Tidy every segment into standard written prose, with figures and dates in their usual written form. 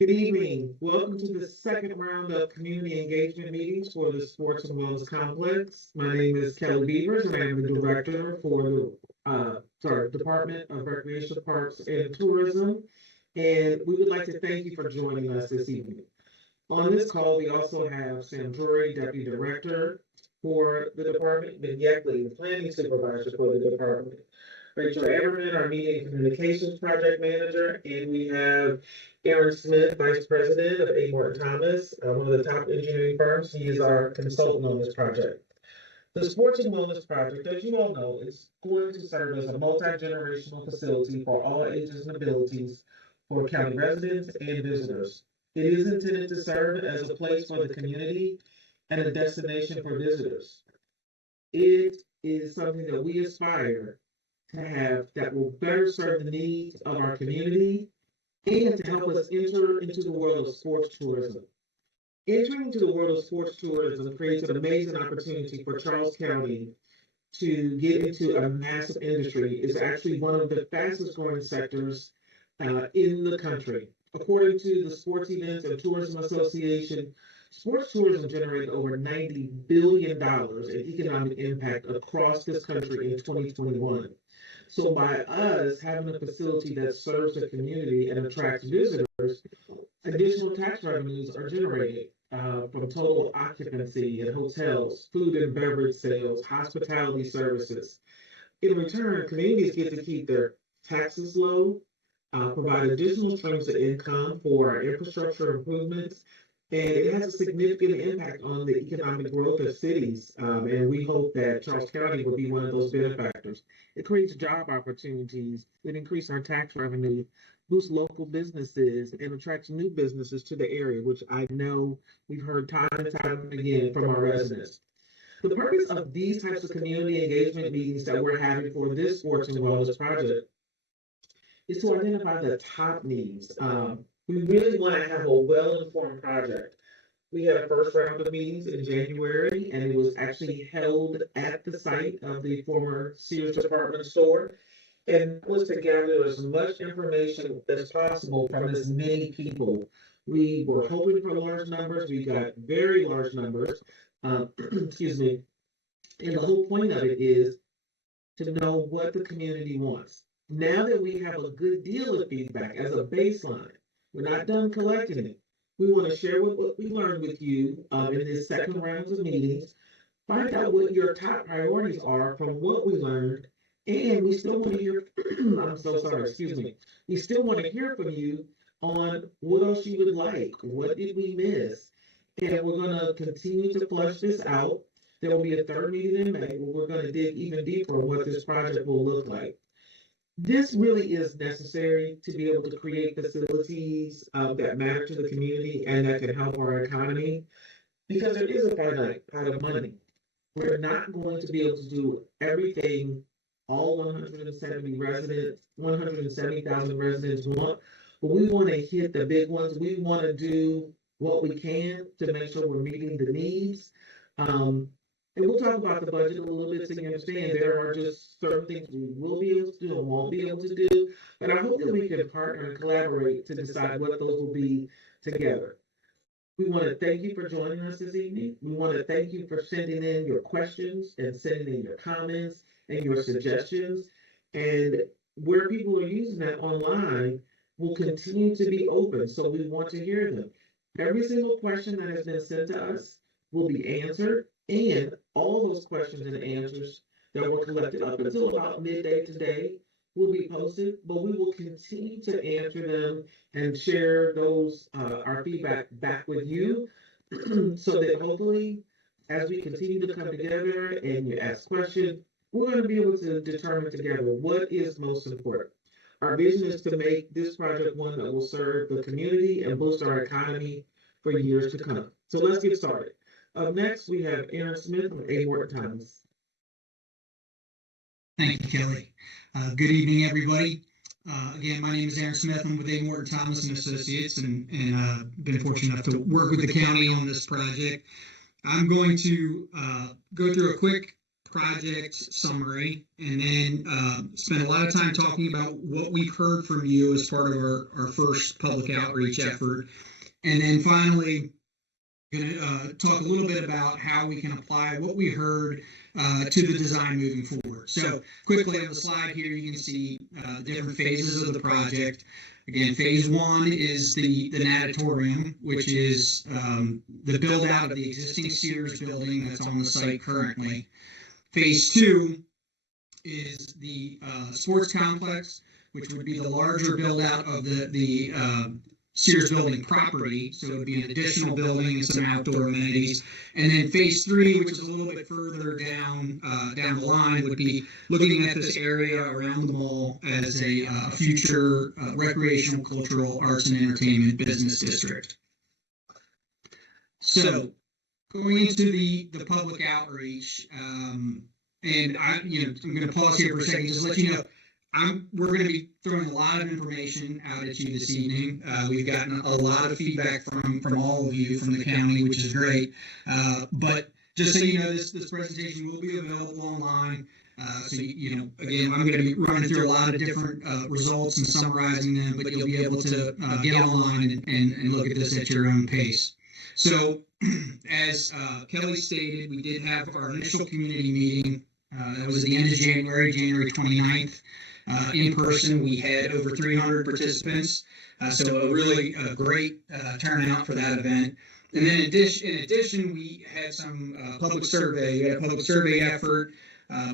Good evening. Welcome to the second round of community engagement meetings for the Sports and Wellness Complex. My name is Kelly Beavers, and I am the director for the Department of Recreation, Parks, and Tourism. And we would like to thank you for joining us this evening. On this call, we also have Sam Drury, Deputy Director for the department, Ben Yeckley, the Planning Supervisor for the department, Rachel Everman, our Media and Communications Project Manager, and we have Aaron Smith, Vice President of A. Morton Thomas, one of the top engineering firms. He is our consultant on this project. The Sports and Wellness Project, as you all know, is going to serve as a multi-generational facility for all ages and abilities for county residents and visitors. It is intended to serve as a place for the community and a destination for visitors. It is something that we aspire to have that will better serve the needs of our community and to help us enter into the world of sports tourism. Entering into the world of sports tourism creates an amazing opportunity for Charles County to get into a massive industry. It's actually one of the fastest growing sectors in the country. According to the Sports Events and Tourism Association, sports tourism generated over $90 billion in economic impact across this country in 2021. So by us having a facility that serves the community and attracts visitors, additional tax revenues are generated from total occupancy in hotels, food and beverage sales, hospitality services. In return, communities get to keep their taxes low, provide additional streams of income for infrastructure improvements, and it has a significant impact on the economic growth of cities. And we hope that Charles County will be one of those benefactors. It creates job opportunities, it increases our tax revenue, boosts local businesses, and attracts new businesses to the area, which I know we've heard time and time again from our residents. The purpose of these types of community engagement meetings that we're having for this Sports and Wellness project is to identify the top needs. We really want to have a well-informed project. We had a first round of meetings in January, and it was actually held at the site of the former Sears department store. And that was to gather as much information as possible from as many people. We were hoping for large numbers. We got very large numbers. Excuse me. And the whole point of it is to know what the community wants. Now that we have a good deal of feedback as a baseline, we're not done collecting it. We want to share what we learned with you in this second round of meetings, find out what your top priorities are from what we learned, and we still want to hear, I'm so sorry, excuse me. We still want to hear from you on what else you would like, what did we miss? And we're going to continue to flush this out. There will be a third meeting in May where we're going to dig even deeper on what this project will look like. This really is necessary to be able to create facilities that matter to the community and that can help our economy because there is a finite pot of money. We're not going to be able to do everything all 170,000 residents want, but we want to hit the big ones. We want to do what we can to make sure we're meeting the needs. And we'll talk about the budget a little bit so you understand there are just certain things we will be able to do and won't be able to do. But I hope that we can partner and collaborate to decide what those will be together. We want to thank you for joining us this evening. We want to thank you for sending in your questions and sending in your comments and your suggestions. And where people are using that online will continue to be open. So we want to hear them. Every single question that has been sent to us will be answered. And all those questions and answers that were collected up until about midday today will be posted, but we will continue to answer them and share those, our feedback back with you so that hopefully as we continue to come together and you ask questions, we're going to be able to determine together what is most important. Our vision is to make this project one that will serve the community and boost our economy for years to come. So let's get started. Up next, we have Aaron Smith from A. Morton Thomas. Thank you, Kelly. Good evening, everybody. Again, my name is Aaron Smith. I'm with A. Morton Thomas and Associates, and been fortunate enough to work with the county on this project. I'm going to go through a quick project summary, and then spend a lot of time talking about what we've heard from you as part of our first public outreach effort. And then finally, going to talk a little bit about how we can apply what we heard to the design moving forward. So quickly on the slide here, you can see the different phases of the project. Again, phase one is the natatorium, which is the build out of the existing Sears building that's on the site currently. Phase two is the sports complex, which would be the larger build out of the Sears building property. So it would be an additional building and some outdoor amenities. And then phase three, which is a little bit further down the line, would be looking at this area around the mall as a future recreational, cultural, arts and entertainment business district. So going into the public outreach, and I'm going to pause here for a second, just to let you know, we're going to be throwing a lot of information out at you this evening. We've gotten a lot of feedback from all of you from the county, which is great. But just so you know, this presentation will be available online. So again, I'm going to be running through a lot of different results and summarizing them, but you'll be able to get online and look at this at your own pace. So as Kelly stated, we did have our initial community meeting. That was at the end of January 29th. In person, we had over 300 participants, so a really great turnout for that event. And then in addition, we had some public survey. We had a public survey effort,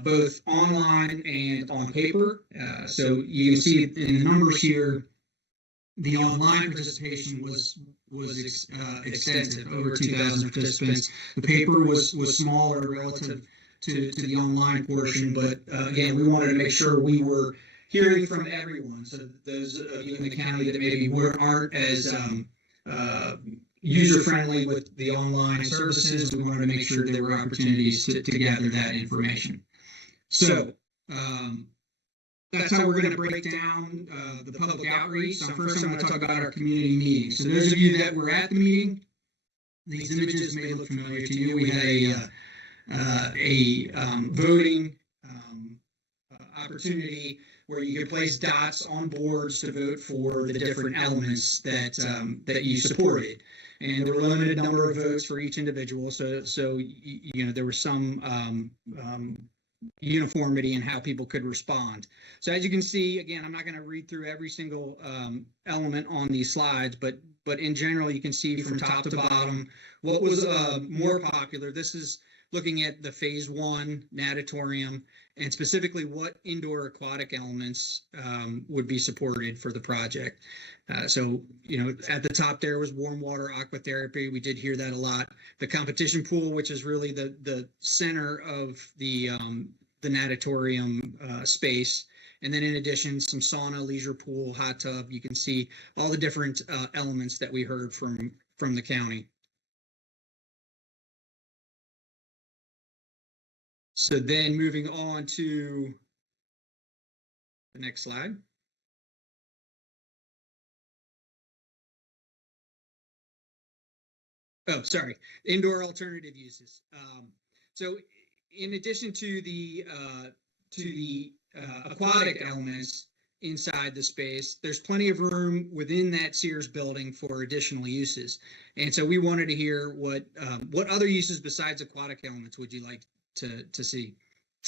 both online and on paper. So you can see in the numbers here, the online participation was extensive, over 2,000 participants. The paper was smaller relative to the online portion, but again, we wanted to make sure we were hearing from everyone. So those of you in the county that maybe aren't as user-friendly with the online services, we wanted to make sure there were opportunities to gather that information. So that's how we're going to break down the public outreach. So first I'm going to talk about our community meeting. So those of you that were at the meeting, these images may look familiar to you. We had a voting opportunity where you could place dots on boards to vote for the different elements that you supported. And there were a limited number of votes for each individual. So there was some uniformity in how people could respond. So as you can see, again, I'm not going to read through every single element on these slides, but in general, you can see from top to bottom what was more popular. This is looking at the phase one natatorium and specifically what indoor aquatic elements would be supported for the project. So at the top there was warm water aquatherapy. We did hear that a lot. The competition pool, which is really the center of the natatorium space. And then in addition, some sauna, leisure pool, hot tub. You can see all the different elements that we heard from the county. So then moving on to the next slide. Oh, sorry, indoor alternative uses. So in addition to the aquatic elements inside the space, there's plenty of room within that Sears building for additional uses. And so we wanted to hear what other uses besides aquatic elements would you like to see.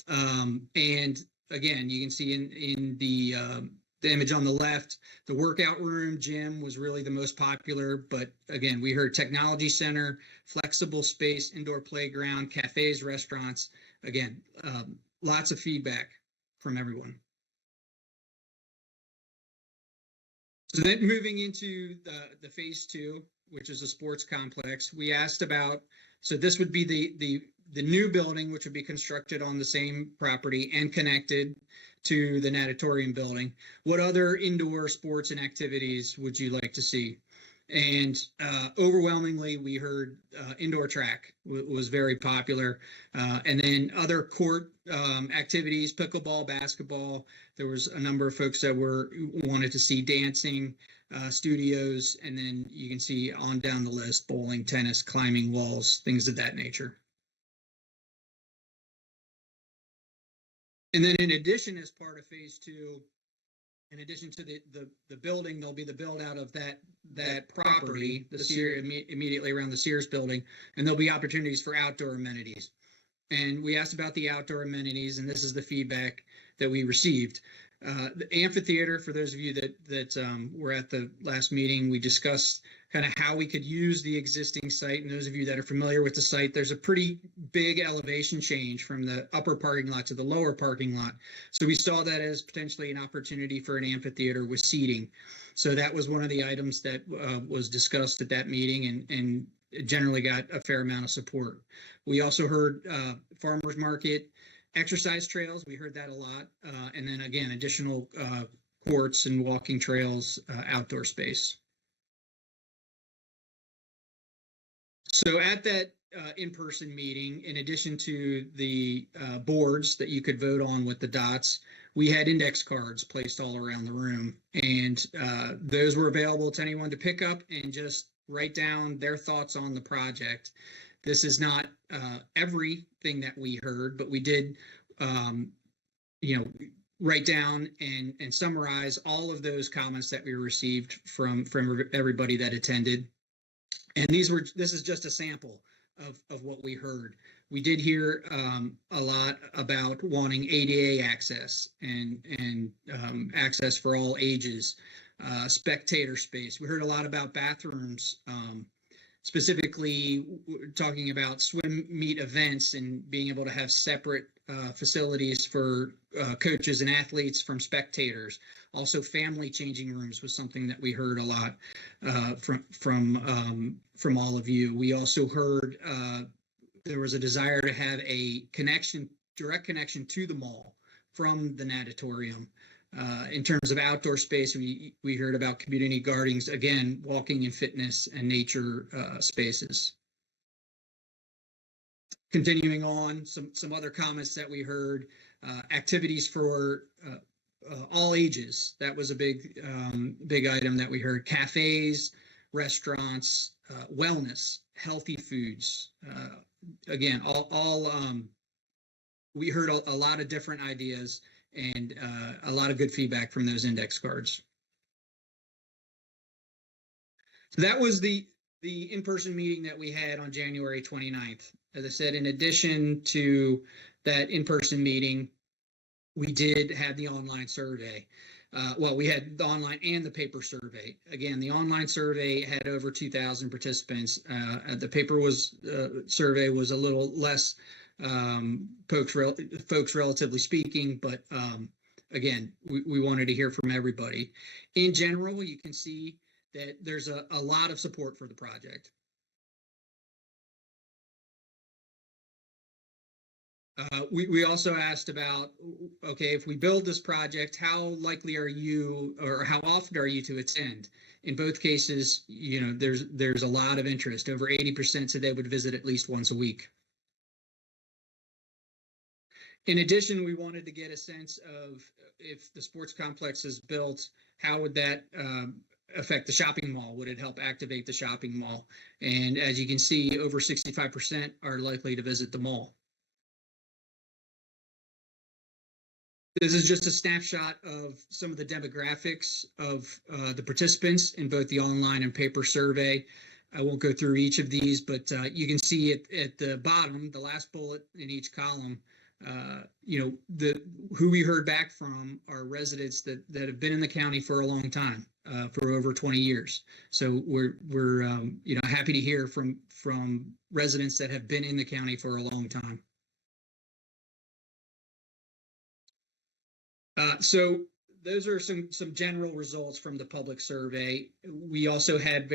And again, you can see in the image on the left, the workout room gym was really the most popular, but again, we heard technology center, flexible space, indoor playground, cafes, restaurants. Again, lots of feedback from everyone. So then moving into the phase two, which is a sports complex, we asked about, so this would be the new building, which would be constructed on the same property and connected to the natatorium building. What other indoor sports and activities would you like to see? And overwhelmingly, we heard indoor track was very popular. And then other court activities, pickleball, basketball. There was a number of folks that wanted to see dancing, studios, and then you can see on down the list, bowling, tennis, climbing walls, things of that nature. And then in addition, as part of phase two, in addition to the building, there'll be the build out of that property, the Sears immediately around the Sears building, and there'll be opportunities for outdoor amenities. And we asked about the outdoor amenities, and this is the feedback that we received. The amphitheater, for those of you that were at the last meeting, we discussed kind of how we could use the existing site. And those of you that are familiar with the site, there's a pretty big elevation change from the upper parking lot to the lower parking lot. So we saw that as potentially an opportunity for an amphitheater with seating. So that was one of the items that was discussed at that meeting, and generally got a fair amount of support. We also heard farmers market, exercise trails. We heard that a lot. And then again, additional courts and walking trails, outdoor space. So at that in-person meeting, in addition to the boards that you could vote on with the dots, we had index cards placed all around the room. And those were available to anyone to pick up and just write down their thoughts on the project. This is not everything that we heard, but we did, write down and summarize all of those comments that we received from everybody that attended. And this is just a sample of what we heard. We did hear a lot about wanting ADA access and access for all ages, spectator space. We heard a lot about bathrooms, specifically talking about swim meet events and being able to have separate facilities for coaches and athletes from spectators. Also, family changing rooms was something that we heard a lot from all of you. We also heard there was a desire to have a direct connection to the mall from the natatorium. In terms of outdoor space, we heard about community gardens, again, walking and fitness and nature spaces. Continuing on, some other comments that we heard, activities for all ages. That was a big item that we heard. Cafes, restaurants, wellness, healthy foods. Again, all we heard a lot of different ideas and a lot of good feedback from those index cards. So that was the in-person meeting that we had on January 29th. As I said, in addition to that in-person meeting, we did have the online survey. We had the online and the paper survey. Again, the online survey had over 2,000 participants. The paper survey was a little less folks relatively speaking, but again, we wanted to hear from everybody. In general, you can see that there's a lot of support for the project. We also asked about, okay, if we build this project, how likely are you, or how often are you to attend? In both cases, there's a lot of interest. Over 80% said they would visit at least once a week. In addition, we wanted to get a sense of, if the sports complex is built, how would that affect the shopping mall? Would it help activate the shopping mall? And as you can see, over 65% are likely to visit the mall. This is just a snapshot of some of the demographics of the participants in both the online and paper survey. I won't go through each of these, but you can see at the bottom, the last bullet in each column, who we heard back from are residents that have been in the county for a long time, for over 20 years. So we're happy to hear from residents that have been in the county for a long time. So those are some general results from the public survey. We also had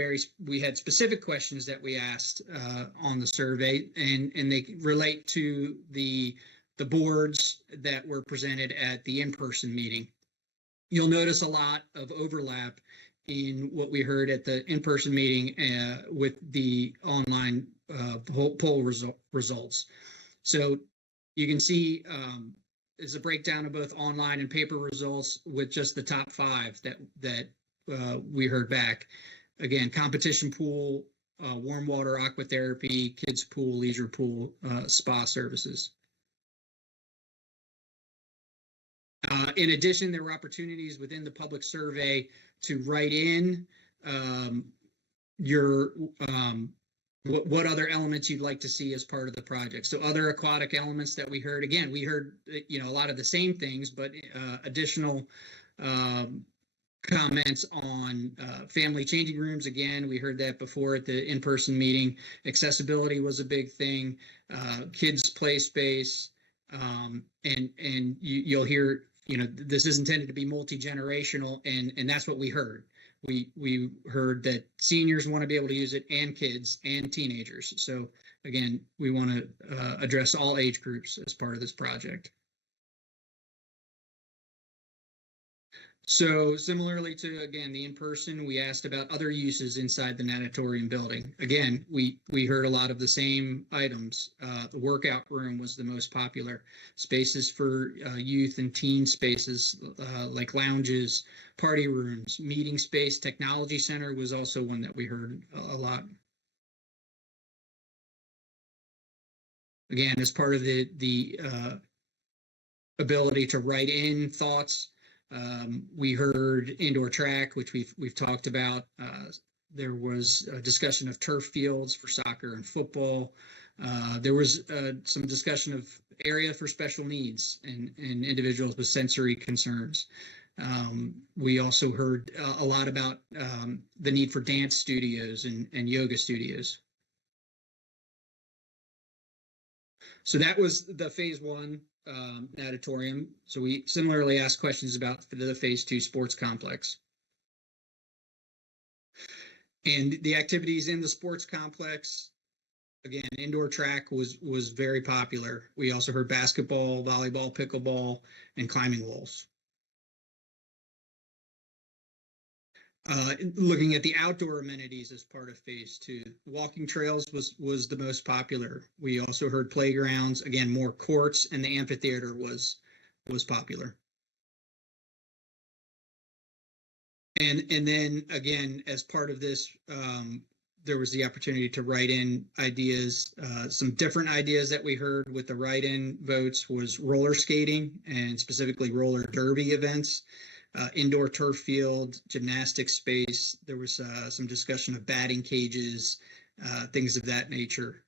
specific questions that we asked on the survey, and they relate to the boards that were presented at the in-person meeting. You'll notice a lot of overlap in what we heard at the in-person meeting with the online poll results. So you can see is a breakdown of both online and paper results with just the top 5 that we heard back. Again, competition pool, warm water aquatherapy, kids pool, leisure pool, spa services. In addition, there were opportunities within the public survey to write in your what other elements you'd like to see as part of the project. So other aquatic elements that we heard. Again, we heard a lot of the same things, but additional comments on family changing rooms. Again, we heard that before at the in-person meeting. Accessibility was a big thing. Kids play space, and you'll hear this is intended to be multi-generational, and that's what we heard. We heard that seniors want to be able to use it, and kids and teenagers. So again, we want to address all age groups as part of this project. So similarly to, again, the in-person, we asked about other uses inside the natatorium building. Again, we heard a lot of the same items. The workout room was the most popular. Spaces for youth and teen spaces like lounges, party rooms, meeting space, technology center was also one that we heard a lot. Again, as part of the ability to write in thoughts, we heard indoor track, which we've talked about. There was a discussion of turf fields for soccer and football. There was some discussion of area for special needs and individuals with sensory concerns. We also heard a lot about the need for dance studios and yoga studios. So that was the phase one natatorium. So we similarly asked questions about the phase two sports complex. And the activities in the sports complex, again, indoor track was very popular. We also heard basketball, volleyball, pickleball, and climbing walls. Looking at the outdoor amenities as part of phase two, walking trails was the most popular. We also heard playgrounds, again, more courts, and the amphitheater was popular. And then again, as part of this, there was the opportunity to write in ideas. Some different ideas that we heard with the write-in votes was roller skating and specifically roller derby events. Indoor turf field, gymnastics space. There was some discussion of batting cages, things of that nature.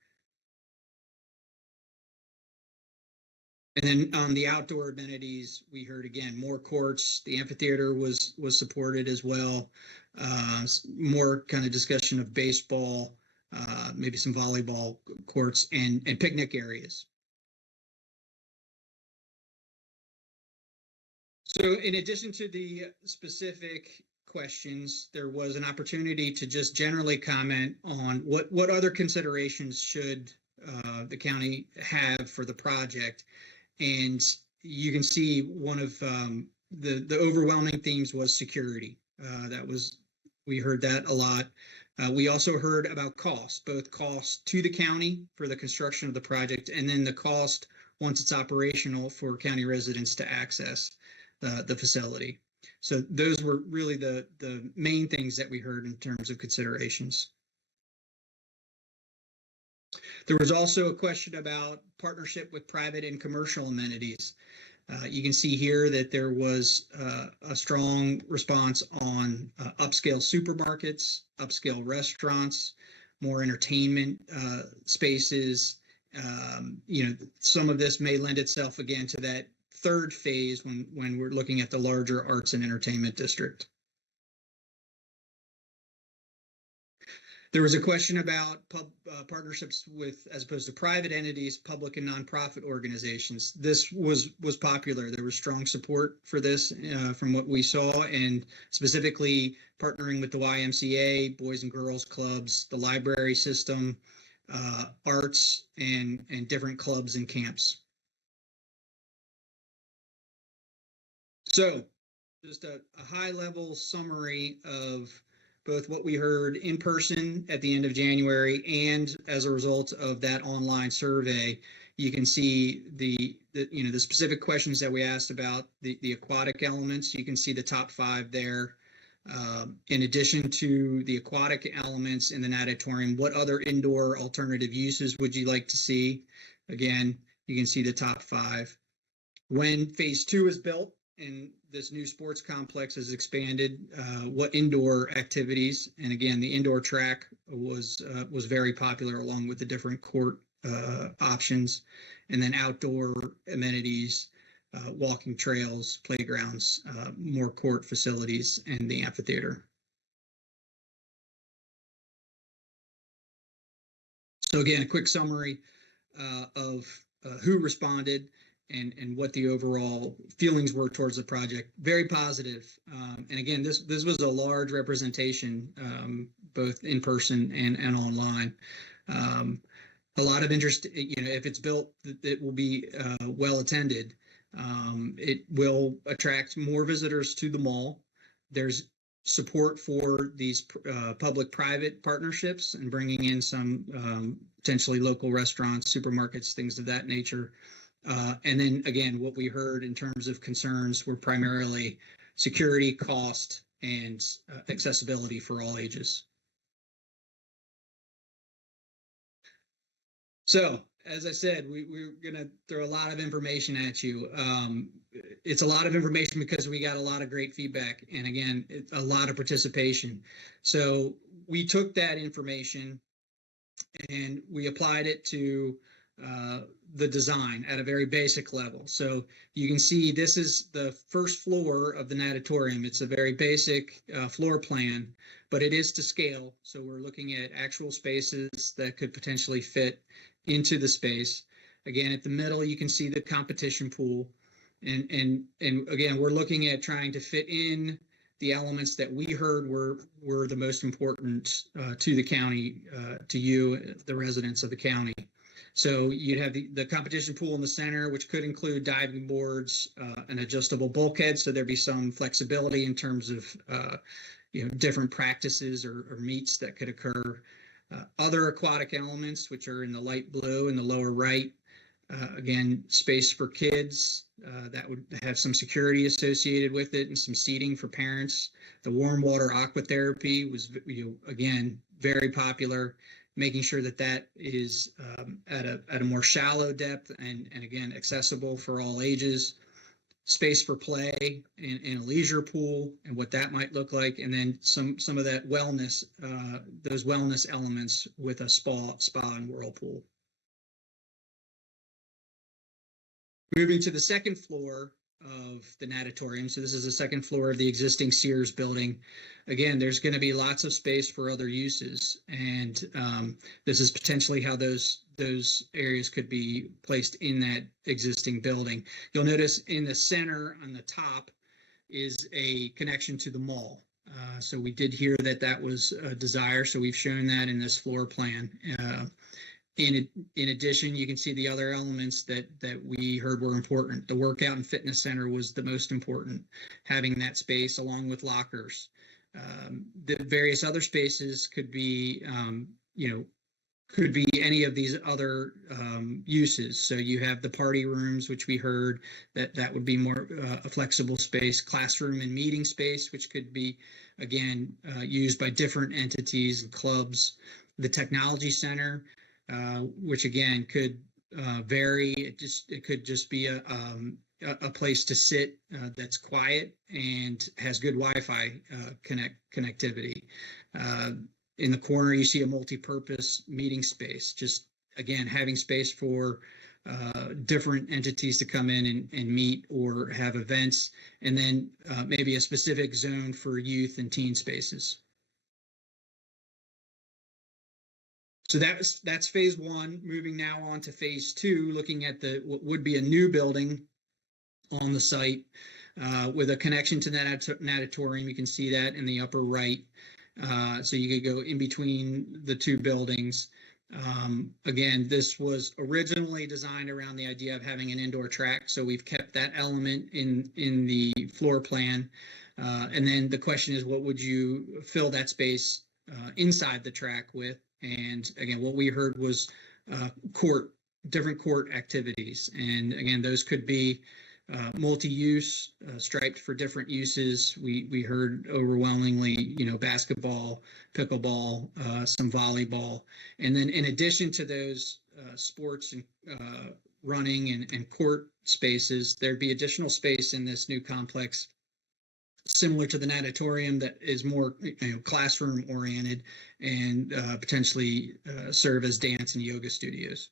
And then on the outdoor amenities, we heard again more courts. The amphitheater was supported as well. More kind of discussion of baseball, maybe some volleyball courts, and picnic areas. So in addition to the specific questions, there was an opportunity to just generally comment on what other considerations should the county have for the project. And you can see one of the overwhelming themes was security. We heard that a lot. We also heard about costs, both costs to the county for the construction of the project, and then the cost once it's operational for county residents to access the facility. So those were really the main things that we heard in terms of considerations. There was also a question about partnership with private and commercial amenities. You can see here that there was a strong response on upscale supermarkets, upscale restaurants, more entertainment spaces. Some of this may lend itself again to that third phase when we're looking at the larger arts and entertainment district. There was a question about partnerships with, as opposed to private entities, public and nonprofit organizations. This was popular. There was strong support for this from what we saw, and specifically partnering with the YMCA, Boys and Girls Clubs, the library system, arts, and different clubs and camps. So just a high-level summary of both what we heard in person at the end of January and as a result of that online survey. You can see the specific questions that we asked about the aquatic elements. You can see the top 5 there. In addition to the aquatic elements in the natatorium, what other indoor alternative uses would you like to see? Again, you can see the top 5. When phase 2 is built, and this new sports complex has expanded, what indoor activities, and again, the indoor track was very popular along with the different court options, and then outdoor amenities, walking trails, playgrounds, more court facilities, and the amphitheater. So again, a quick summary of who responded and what the overall feelings were towards the project. Very positive. And again, this was a large representation, both in person and online. A lot of interest. If it's built, it will be well attended. It will attract more visitors to the mall. There's support for these public-private partnerships and bringing in some potentially local restaurants, supermarkets, things of that nature. And then again, what we heard in terms of concerns were primarily security, cost, and accessibility for all ages. So, as I said, we're going to throw a lot of information at you. It's a lot of information because we got a lot of great feedback. And again, it's a lot of participation. So we took that information and we applied it to the design at a very basic level. So you can see this is the first floor of the natatorium. It's a very basic floor plan, but it is to scale. So we're looking at actual spaces that could potentially fit into the space. Again, at the middle, you can see the competition pool. And again, we're looking at trying to fit in the elements that we heard were the most important to the county, to you, the residents of the county. So you'd have the competition pool in the center, which could include diving boards, an adjustable bulkhead. So there'd be some flexibility in terms of different practices or meets that could occur. Other aquatic elements, which are in the light blue in the lower right, again, space for kids that would have some security associated with it and some seating for parents. The warm water aquatherapy was, again, very popular, making sure that is at a more shallow depth and again, accessible for all ages. Space for play in a leisure pool and what that might look like, and then some of that wellness, those wellness elements with a spa and whirlpool. Moving to the second floor of the natatorium. So this is the second floor of the existing Sears building. Again, there's going to be lots of space for other uses, and this is potentially how those areas could be placed in that existing building. You'll notice in the center on the top is a connection to the mall. So we did hear that was a desire, so we've shown that in this floor plan. In addition, you can see the other elements that we heard were important. The workout and fitness center was the most important, having that space along with lockers. The various other spaces could be, could be any of these other uses. So you have the party rooms, which we heard that would be more a flexible space, classroom and meeting space, which could be, again, used by different entities and clubs. The technology center, which again could vary. It could just be a place to sit that's quiet and has good Wi-Fi connectivity. In the corner, you see a multi-purpose meeting space. Just again, having space for different entities to come in and meet or have events, and then maybe a specific zone for youth and teen spaces. So that's phase one. Moving now on to phase two, looking at what would be a new building on the site with a connection to that natatorium. You can see that in the upper right. So you could go in between the two buildings. Again, this was originally designed around the idea of having an indoor track. So we've kept that element in the floor plan. And then the question is, what would you fill that space inside the track with? And again, what we heard was different court activities. And again, those could be multi-use, striped for different uses. We heard overwhelmingly, basketball, pickleball, some volleyball. And then in addition to those sports and running and court spaces. There'd be additional space in this new complex similar to the natatorium that is more classroom oriented and potentially serve as dance and yoga studios.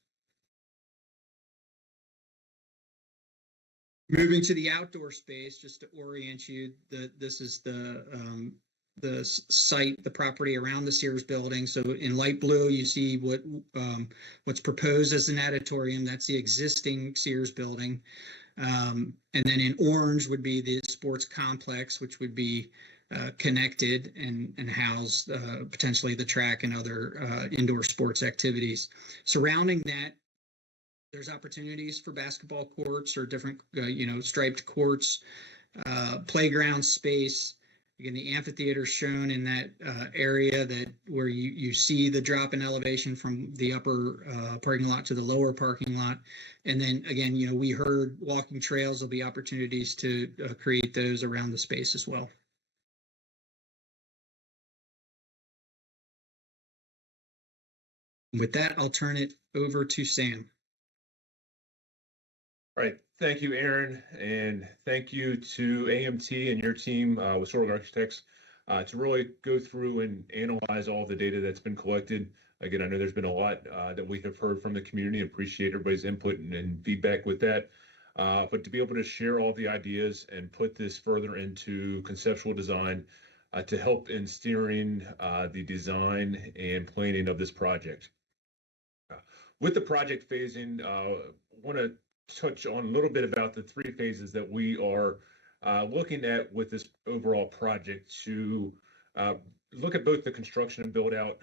Moving to the outdoor space, just to orient you, this is the site, the property around the Sears building. So in light blue, you see what's proposed as the natatorium. That's the existing Sears building. And then in orange would be the sports complex, which would be connected and house potentially the track and other indoor sports activities. Surrounding that, there's opportunities for basketball courts or different, striped courts, playground space. Again, the amphitheater shown in that area where you see the drop in elevation from the upper parking lot to the lower parking lot. And then again, we heard walking trails. There'll be opportunities to create those around the space as well. With that, I'll turn it over to Sam. All right. Thank you, Aaron, and thank you to AMT and your team with Sorrell Architects to really go through and analyze all the data that's been collected. Again, I know there's been a lot that we have heard from the community. Appreciate everybody's input and feedback with that. But to be able to share all the ideas and put this further into conceptual design to help in steering the design and planning of this project. With the project phasing, I want to touch on a little bit about the three phases that we are looking at with this overall project to look at both the construction and build out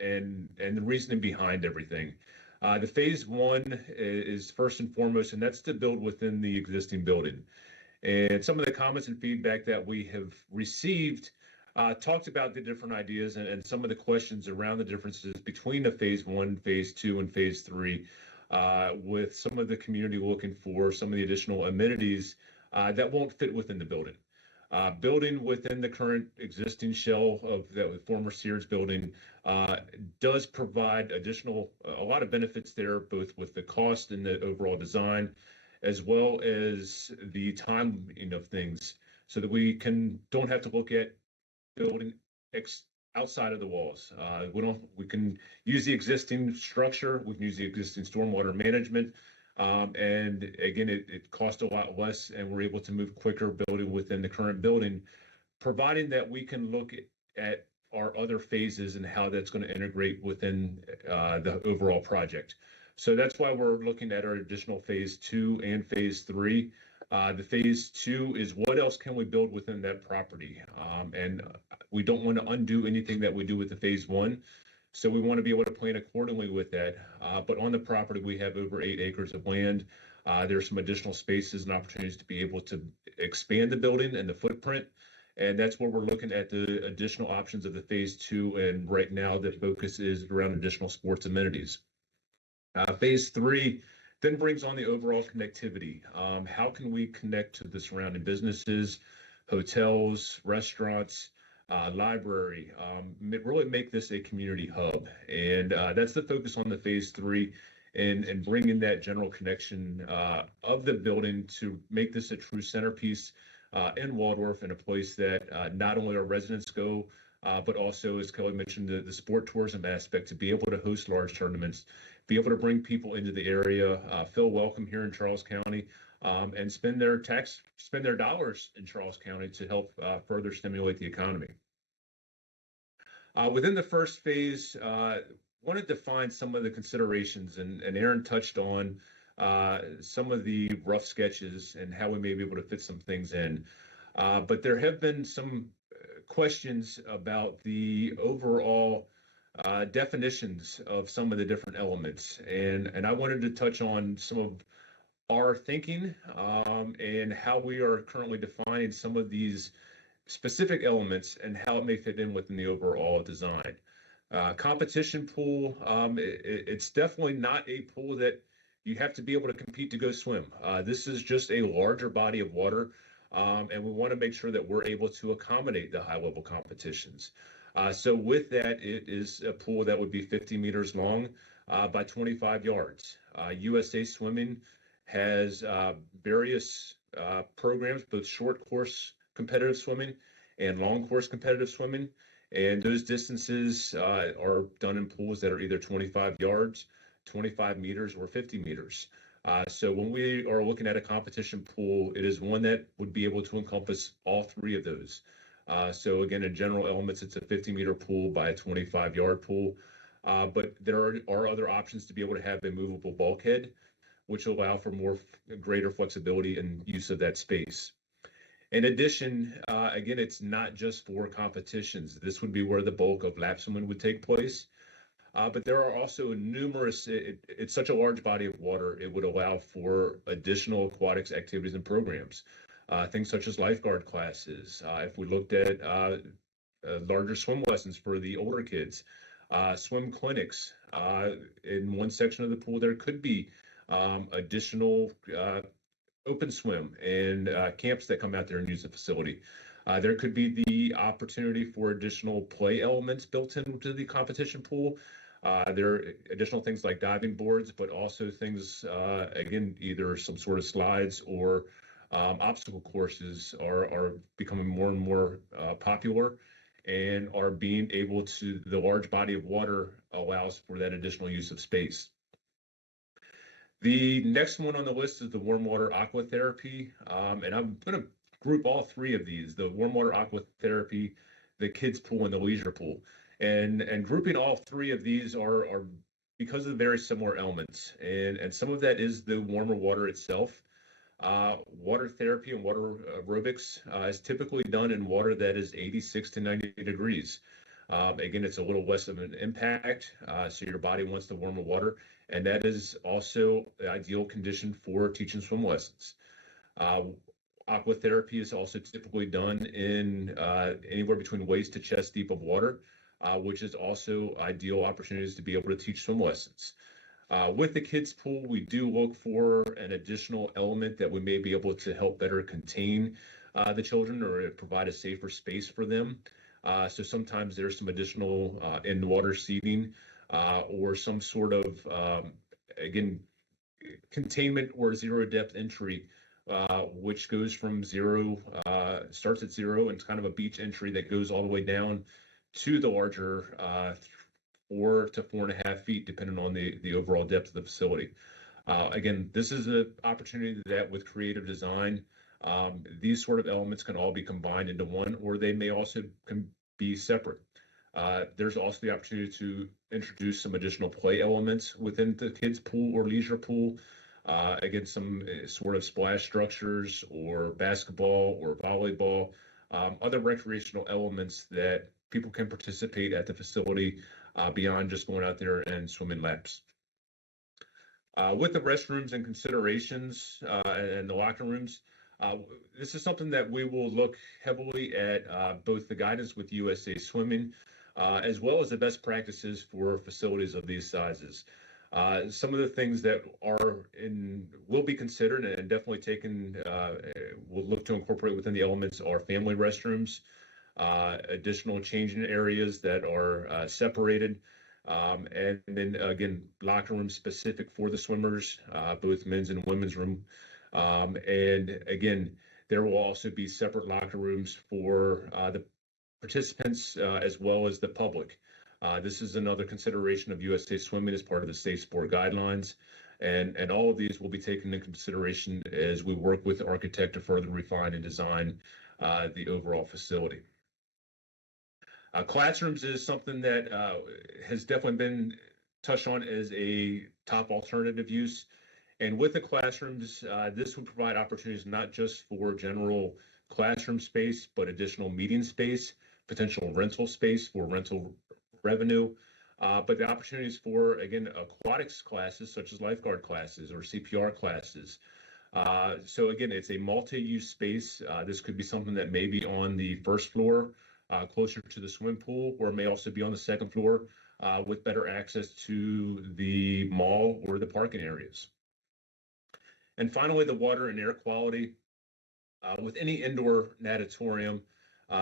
and the reasoning behind everything. The phase one is first and foremost, and that's to build within the existing building. And some of the comments and feedback that we have received talked about the different ideas and some of the questions around the differences between the phase one, phase two, and phase three. With some of the community looking for some of the additional amenities that won't fit within the building. Building within the current existing shell of the former Sears building does provide a lot of benefits there, both with the cost and the overall design, as well as the timing of things, so that we don't have to look at building outside of the walls. We can use the existing structure, we can use the existing stormwater management, and again, it costs a lot less, and we're able to move quicker building within the current building, providing that we can look at our other phases and how that's going to integrate within the overall project. So that's why we're looking at our additional phase two and phase three. The phase two is what else can we build within that property? And we don't want to undo anything that we do with the phase one. So we want to be able to plan accordingly with that. But on the property, we have over 8 acres of land. There's some additional spaces and opportunities to be able to expand the building and the footprint. And that's where we're looking at the additional options of the phase two. And right now the focus is around additional sports amenities. Phase three then brings on the overall connectivity. How can we connect to the surrounding businesses, hotels, restaurants, library, really make this a community hub? And that's the focus on the phase three, and bringing that general connection of the building to make this a true centerpiece in Waldorf, and a place that not only our residents go, but also, as Kelly mentioned, the sport tourism aspect, to be able to host large tournaments, be able to bring people into the area, feel welcome here in Charles County, and spend their dollars in Charles County to help further stimulate the economy. Within the first phase, want to define some of the considerations, and Aaron touched on some of the rough sketches and how we may be able to fit some things in. But there have been some questions about the overall definitions of some of the different elements, and I wanted to touch on some of our thinking and how we are currently defining some of these specific elements and how it may fit in within the overall design. Competition pool, it's definitely not a pool that you have to be able to compete to go swim. This is just a larger body of water, and we want to make sure that we're able to accommodate the high-level competitions. So with that, it is a pool that would be 50 meters long by 25 yards. USA Swimming has various programs, both short course competitive swimming and long course competitive swimming. And those distances are done in pools that are either 25 yards, 25 meters, or 50 meters. So when we are looking at a competition pool, it is one that would be able to encompass all three of those. So again, in general elements, it's a 50-meter pool by a 25-yard pool. But there are other options to be able to have a movable bulkhead, which will allow for greater flexibility and use of that space. In addition, again, it's not just for competitions. This would be where the bulk of lap swimming would take place. But there are also numerous, it's such a large body of water, it would allow for additional aquatics activities and programs. Things such as lifeguard classes. If we looked at larger swim lessons for the older kids, swim clinics. In one section of the pool, there could be additional open swim and camps that come out there and use the facility. There could be the opportunity for additional play elements built into the competition pool. There are additional things like diving boards, but also things, again, either some sort of slides or obstacle courses are becoming more and more popular and are being able to, the large body of water allows for that additional use of space. The next one on the list is the warm water aqua therapy. And I'm going to group all three of these, the warm water aqua therapy, the kids pool, and the leisure pool. And grouping all three of these are because of very similar elements. And some of that is the warmer water itself. Water therapy and water aerobics is typically done in water that is 86 to 90 degrees. Again, it's a little less of an impact, so your body wants the warmer water, and that is also the ideal condition for teaching swim lessons. Aqua therapy is also typically done in anywhere between waist to chest deep of water, which is also ideal opportunities to be able to teach swim lessons. With the kids pool, we do look for an additional element that we may be able to help better contain the children or provide a safer space for them. So sometimes there's some additional in-water seating or some sort of, again, containment or zero depth entry, which goes from zero, starts at zero, and it's kind of a beach entry that goes all the way down to the larger 4 to 4.5 feet, depending on the overall depth of the facility. Again, this is an opportunity that with creative design, these sort of elements can all be combined into one, or they may also can be separate. There's also the opportunity to introduce some additional play elements within the kids pool or leisure pool. Again, some sort of splash structures or basketball or volleyball, other recreational elements that people can participate at the facility beyond just going out there and swimming laps. With the restrooms and considerations and the locker rooms, this is something that we will look heavily at both the guidance with USA Swimming as well as the best practices for facilities of these sizes. Some of the things that will be considered and definitely taken, we'll look to incorporate within the elements are family restrooms, additional changing areas that are separated, and then again, locker rooms specific for the swimmers, both men's and women's room. And again, there will also be separate locker rooms for the participants as well as the public. This is another consideration of USA Swimming as part of the Safe Sport Guidelines. And all of these will be taken into consideration as we work with the architect to further refine and design the overall facility. Classrooms is something that has definitely been touched on as a top alternative use. And with the classrooms, this would provide opportunities not just for general classroom space, but additional meeting space, potential rental space for rental revenue, but the opportunities for, again, aquatics classes such as lifeguard classes or CPR classes. So again, it's a multi-use space. This could be something that may be on the first floor, closer to the swimming pool, or it may also be on the second floor with better access to the mall or the parking areas. And finally, the water and air quality. With any indoor natatorium,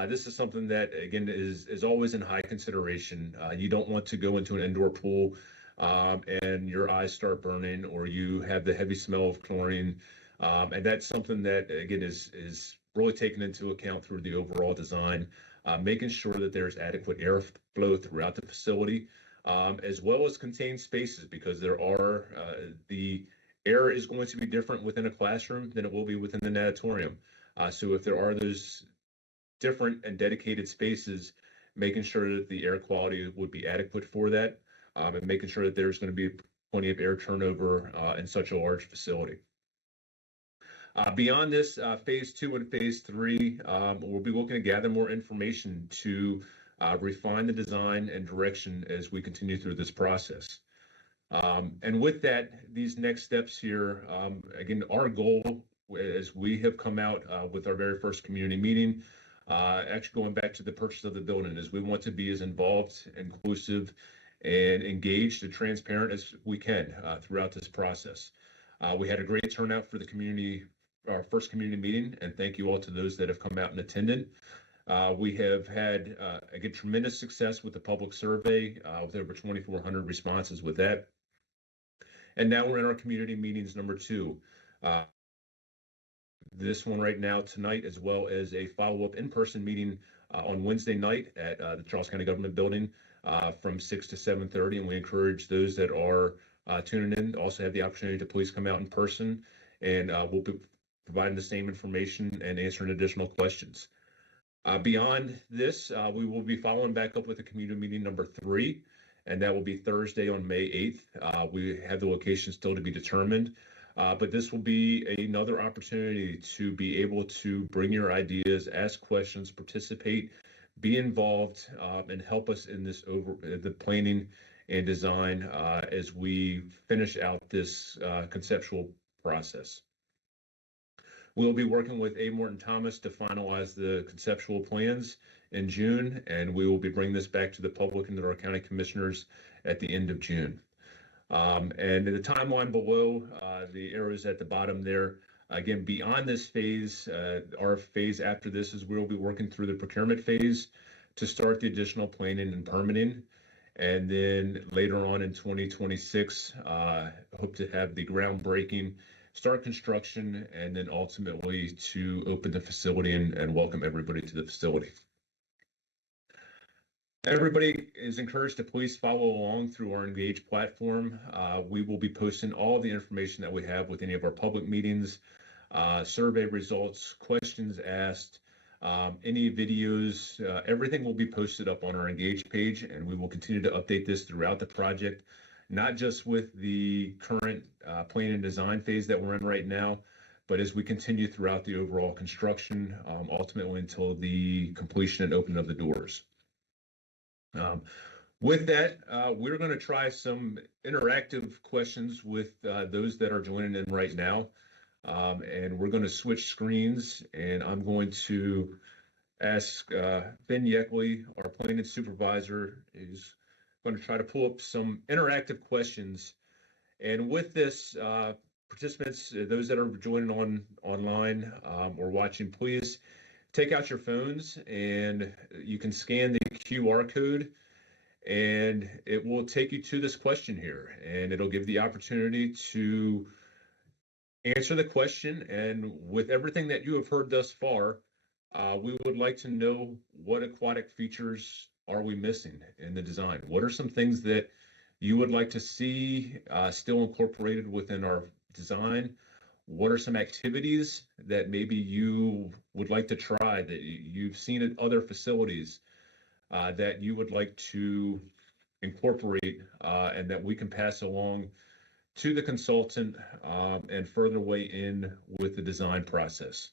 this is something that, again, is always in high consideration. You don't want to go into an indoor pool and your eyes start burning, or you have the heavy smell of chlorine. And that's something that, again, is really taken into account through the overall design, making sure that there's adequate airflow throughout the facility, as well as contained spaces, because the air is going to be different within a classroom than it will be within the natatorium. So if there are those different and dedicated spaces, making sure that the air quality would be adequate for that, and making sure that there's going to be plenty of air turnover in such a large facility. Beyond this, phase 2 and phase 3, we'll be looking to gather more information to refine the design and direction as we continue through this process. And with that, these next steps here, again, our goal, as we have come out with our very first community meeting, actually going back to the purchase of the building, is we want to be as involved, inclusive, and engaged and transparent as we can throughout this process. We had a great turnout for our first community meeting, and thank you all to those that have come out and attended. We have had, again, tremendous success with the public survey, with over 2,400 responses with that. And now we're in our community meetings number 2. This one right now tonight, as well as a follow-up in-person meeting on Wednesday night at the Charles County Government Building from 6 to 7:30. And we encourage those that are tuning in also have the opportunity to please come out in person, and we'll be providing the same information and answering additional questions. Beyond this, we will be following back up with a community meeting number 3, and that will be Thursday on May 8th. We have the location still to be determined, but this will be another opportunity to be able to bring your ideas, ask questions, participate, be involved, and help us in the planning and design as we finish out this conceptual process. We'll be working with A. Morton Thomas to finalize the conceptual plans in June, and we will be bringing this back to the public and to our county commissioners at the end of June. And in the timeline below, the arrows at the bottom there, again, beyond this phase, our phase after this is we'll be working through the procurement phase to start the additional planning and permitting. And then later on in 2026, hope to have the groundbreaking, start construction, and then ultimately to open the facility and welcome everybody to the facility. Everybody is encouraged to please follow along through our Engage platform. We will be posting all the information that we have with any of our public meetings, survey results, questions asked, any videos, everything will be posted up on our Engage page, and we will continue to update this throughout the project, not just with the current plan and design phase that we're in right now, but as we continue throughout the overall construction, ultimately until the completion and opening of the doors. With that, we're going to try some interactive questions with those that are joining in right now. And we're going to switch screens, and I'm going to ask Ben Yeckley, our planning supervisor, is going to try to pull up some interactive questions. And with this, participants, those that are joining online or watching, please take out your phones, and you can scan the QR code, and it will take you to this question here, and it'll give the opportunity to answer the question. And with everything that you have heard thus far, we would like to know, what aquatic features are we missing in the design? What are some things that you would like to see still incorporated within our design? What are some activities that maybe you would like to try that you've seen at other facilities that you would like to incorporate and that we can pass along to the consultant and further weigh in with the design process?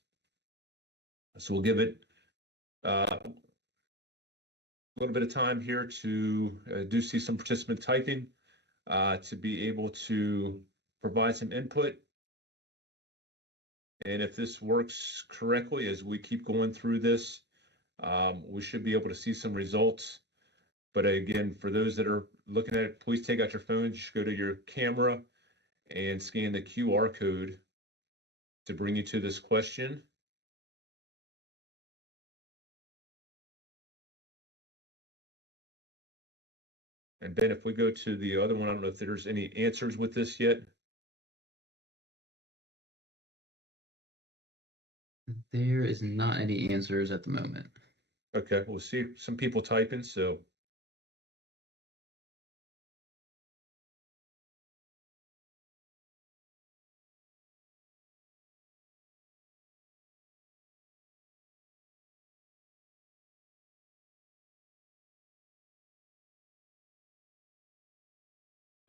So we'll give it a little bit of time here to do see some participant typing to be able to provide some input. And if this works correctly as we keep going through this, we should be able to see some results. But again, for those that are looking at it, please take out your phones, just go to your camera and scan the QR code to bring you to this question. And Ben, if we go to the other one, I don't know if there's any answers with this yet. There is not any answers at the moment. Okay, we'll see some people typing, so.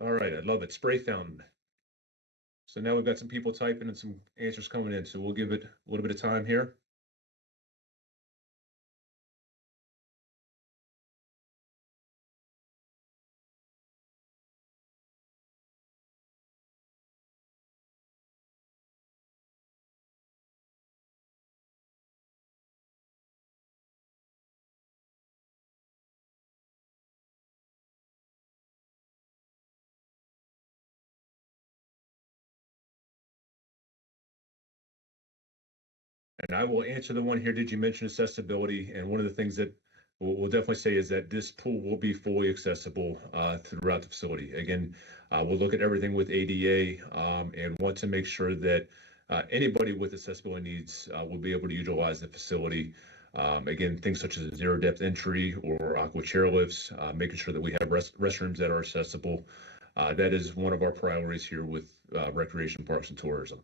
All right, I love it. Spray fountain. So now we've got some people typing and some answers coming in, so we'll give it a little bit of time here. And I will answer the one here. Did you mention accessibility? And one of the things that we'll definitely say is that this pool will be fully accessible throughout the facility. Again, we'll look at everything with ADA and want to make sure that anybody with accessibility needs will be able to utilize the facility. Again, things such as zero depth entry or aqua chairlifts, making sure that we have restrooms that are accessible. That is one of our priorities here with Recreation Parks and Tourism.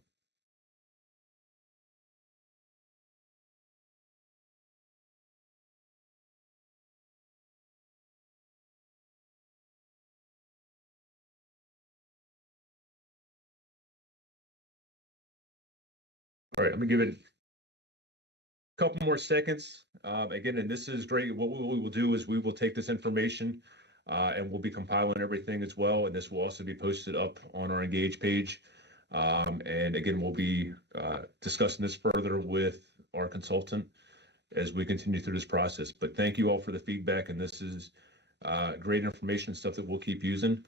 All right, I'm gonna give it a couple more seconds. Again, and this is great. What we will do is we will take this information and we'll be compiling everything as well. And this will also be posted up on our Engage page. And again, we'll be discussing this further with our consultant as we continue through this process. But thank you all for the feedback. And this is great information, stuff that we'll keep using.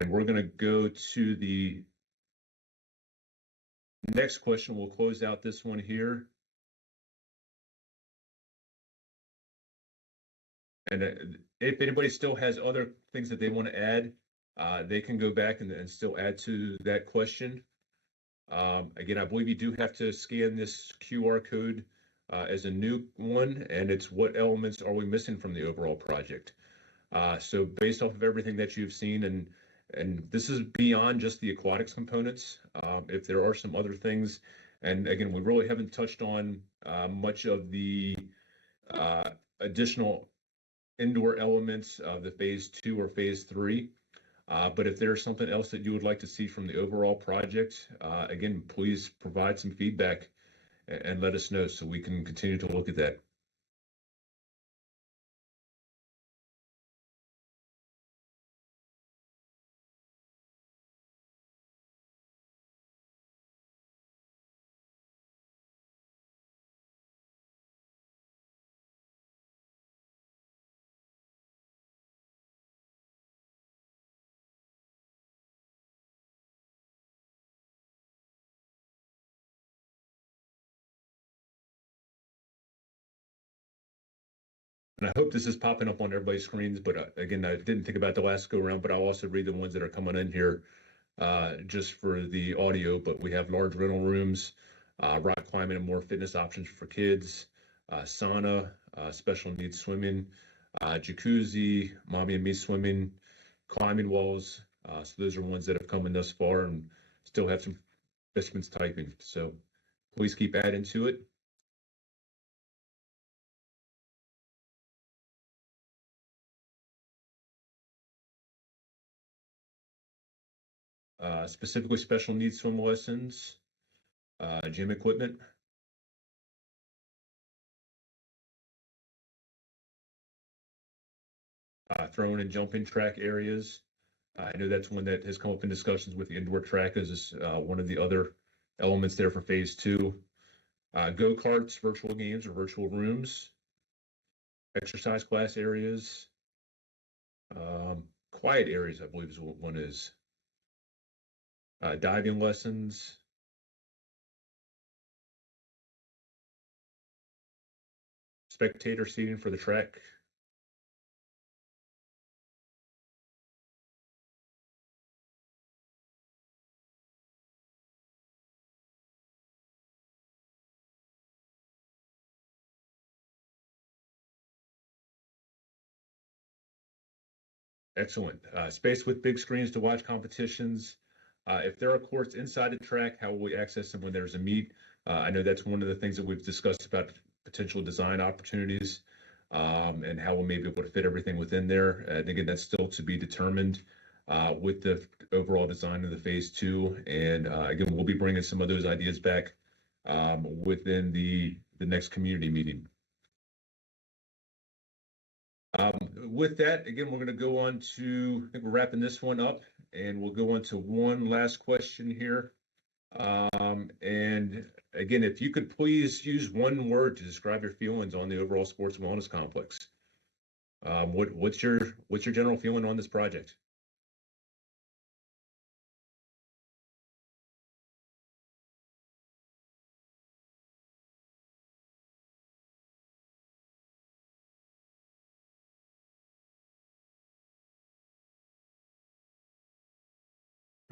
And we're gonna go to the next question. We'll close out this one here. And if anybody still has other things that they want to add, they can go back and still add to that question. Again, I believe you do have to scan this QR code as a new one, and it's what elements are we missing from the overall project. So based off of everything that you've seen, and this is beyond just the aquatics components, if there are some other things, and again, we really haven't touched on much of the additional indoor elements of the phase 2 or phase 3. But if there's something else that you would like to see from the overall project, again, please provide some feedback and let us know so we can continue to look at that. And I hope this is popping up on everybody's screens, but again, I didn't think about the last go around, but I'll also read the ones that are coming in here just for the audio. But we have large rental rooms, rock climbing and more fitness options for kids, sauna, special needs swimming, jacuzzi, mommy and me swimming, climbing walls. So those are ones that have come in thus far and still have some participants typing. So please keep adding to it. Specifically special needs swim lessons, gym equipment. Throwing and jumping track areas. I know that's one that has come up in discussions with the indoor track as one of the other elements there for phase 2. Go-karts, virtual games or virtual rooms. Exercise class areas. Quiet areas, I believe is what one is. Diving lessons. Spectator seating for the track. Excellent. Space with big screens to watch competitions. If there are courts inside the track, how will we access them when there's a meet? I know that's one of the things that we've discussed about potential design opportunities, and how we'll maybe be able to fit everything within there. And again, that's still to be determined with the overall design of the phase two. And again, we'll be bringing some of those ideas back within the next community meeting. With that, again, we're going to go on to, I think we're wrapping this one up, and we'll go on to one last question here. And again, if you could please use one word to describe your feelings on the overall sports and wellness complex. What's your general feeling on this project?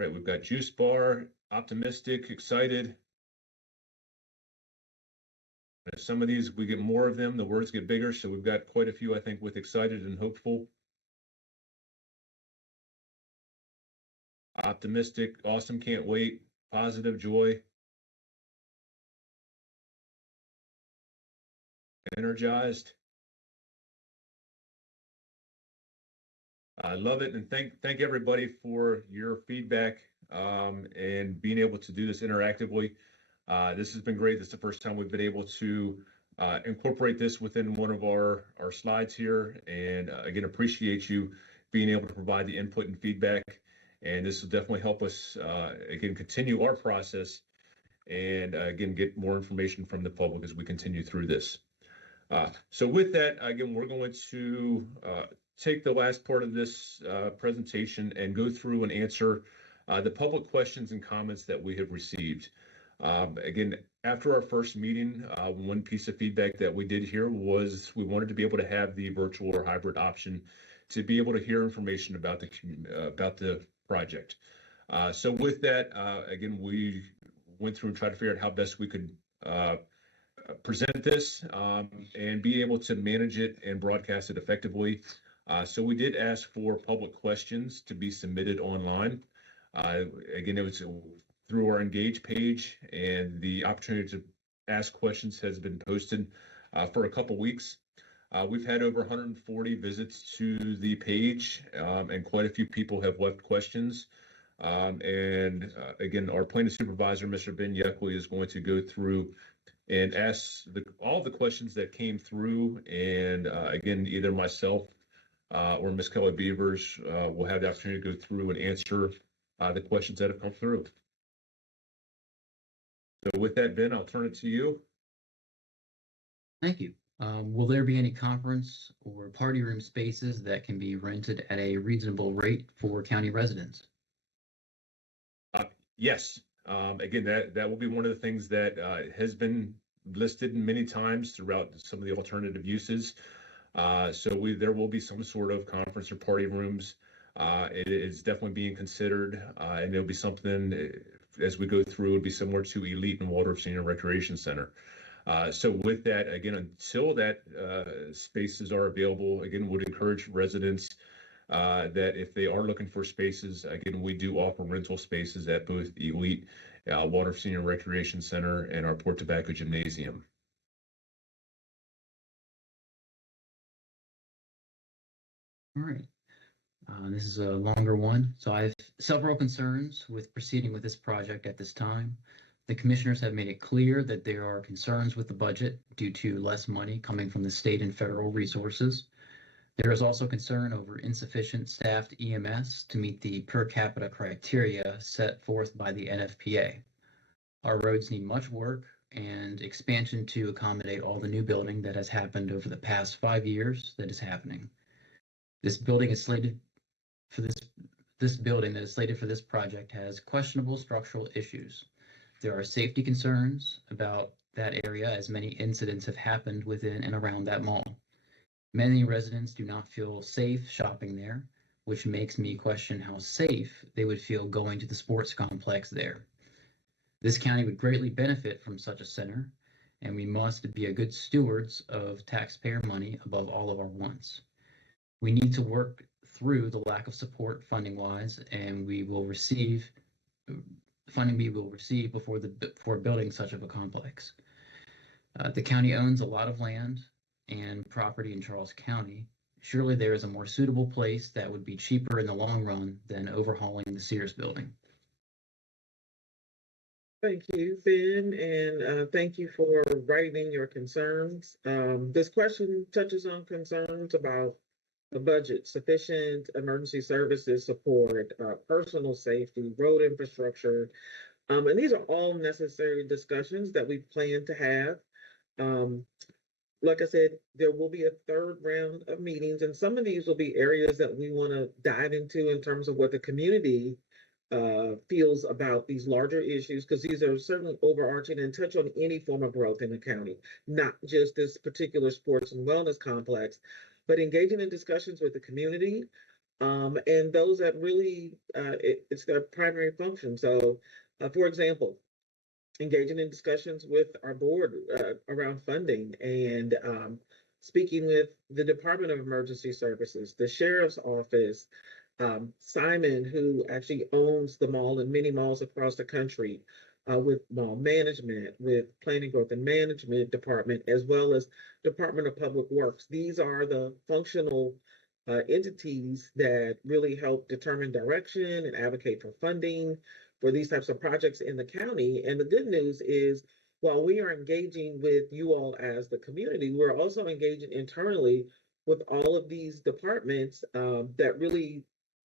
Right, we've got juice bar, optimistic, excited. Some of these, we get more of them, the words get bigger. So we've got quite a few, I think, with excited and hopeful. Optimistic, awesome, can't wait, positive, joy. Energized. I love it, and thank everybody for your feedback and being able to do this interactively. This has been great. This is the first time we've been able to incorporate this within one of our slides here, and again, appreciate you being able to provide the input and feedback. And this will definitely help us again continue our process, and again get more information from the public as we continue through this. So with that, again, we're going to take the last part of this presentation and go through and answer the public questions and comments that we have received. Again, after our first meeting, one piece of feedback that we did here was we wanted to be able to have the virtual or hybrid option to be able to hear information about the project. So with that, again, we went through and tried to figure out how best we could present this and be able to manage it and broadcast it effectively. So we did ask for public questions to be submitted online. Again, it was through our Engage page, and the opportunity to ask questions has been posted for a couple weeks. We've had over 140 visits to the page, and quite a few people have left questions. And again, our planning supervisor, Mr. Ben Yeckley, is going to go through and ask all the questions that came through. And again, either myself or Ms. Kelly Beavers will have the opportunity to go through and answer the questions that have come through. So with that, Ben, I'll turn it to you. Thank you. Will there be any conference or party room spaces that can be rented at a reasonable rate for county residents? Yes. Again, that will be one of the things that has been listed many times throughout some of the alternative uses. So there will be some sort of conference or party rooms. It is definitely being considered, and it'll be something as we go through, it'll be similar to Elite and Waldorf Senior Recreation Center. So with that, again, until that spaces are available, again, would encourage residents that if they are looking for spaces, again, we do offer rental spaces at both Elite, Waldorf Senior Recreation Center, and our Port Tobacco Gymnasium. All right. This is a longer one. So I have several concerns with proceeding with this project at this time. The commissioners have made it clear that there are concerns with the budget due to less money coming from the state and federal resources. There is also concern over insufficient staffed EMS to meet the per capita criteria set forth by the NFPA. Our roads need much work and expansion to accommodate all the new building that has happened over the past 5 years that is happening. This building is slated for this building that is slated for this project has questionable structural issues. There are safety concerns about that area as many incidents have happened within and around that mall. Many residents do not feel safe shopping there, which makes me question how safe they would feel going to the sports complex there. This county would greatly benefit from such a center, and we must be a good stewards of taxpayer money above all of our wants. We need to work through the lack of support funding wise, and we will receive funding we will receive before building such of a complex. The county owns a lot of land and property in Charles County. Surely there is a more suitable place that would be cheaper in the long run than overhauling the Sears building. Thank you, Ben, and thank you for writing your concerns. This question touches on concerns about the budget, sufficient emergency services support, personal safety, road infrastructure. And these are all necessary discussions that we plan to have. Like I said, there will be a third round of meetings, and some of these will be areas that we want to dive into in terms of what the community feels about these larger issues, because these are certainly overarching and touch on any form of growth in the county, not just this particular sports and wellness complex, but engaging in discussions with the community and those that really it's their primary function. So, for example, engaging in discussions with our board around funding and speaking with the Department of Emergency Services, the Sheriff's Office, Simon, who actually owns the mall and many malls across the country, with mall management, with Planning, Growth, and Management Department, as well as Department of Public Works. These are the functional entities that really help determine direction and advocate for funding for these types of projects in the county. And the good news is, while we are engaging with you all as the community, we're also engaging internally with all of these departments that really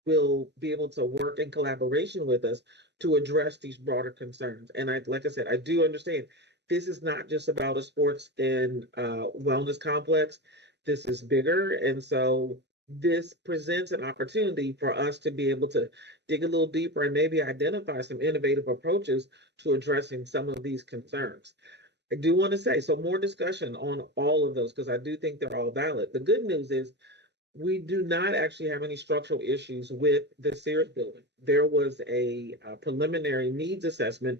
will be able to work in collaboration with us to address these broader concerns. And like I said, I do understand this is not just about a sports and wellness complex. This is bigger. And so this presents an opportunity for us to be able to dig a little deeper and maybe identify some innovative approaches to addressing some of these concerns. I do want to say, so more discussion on all of those, because I do think they're all valid. The good news is we do not actually have any structural issues with the Sears building. There was a preliminary needs assessment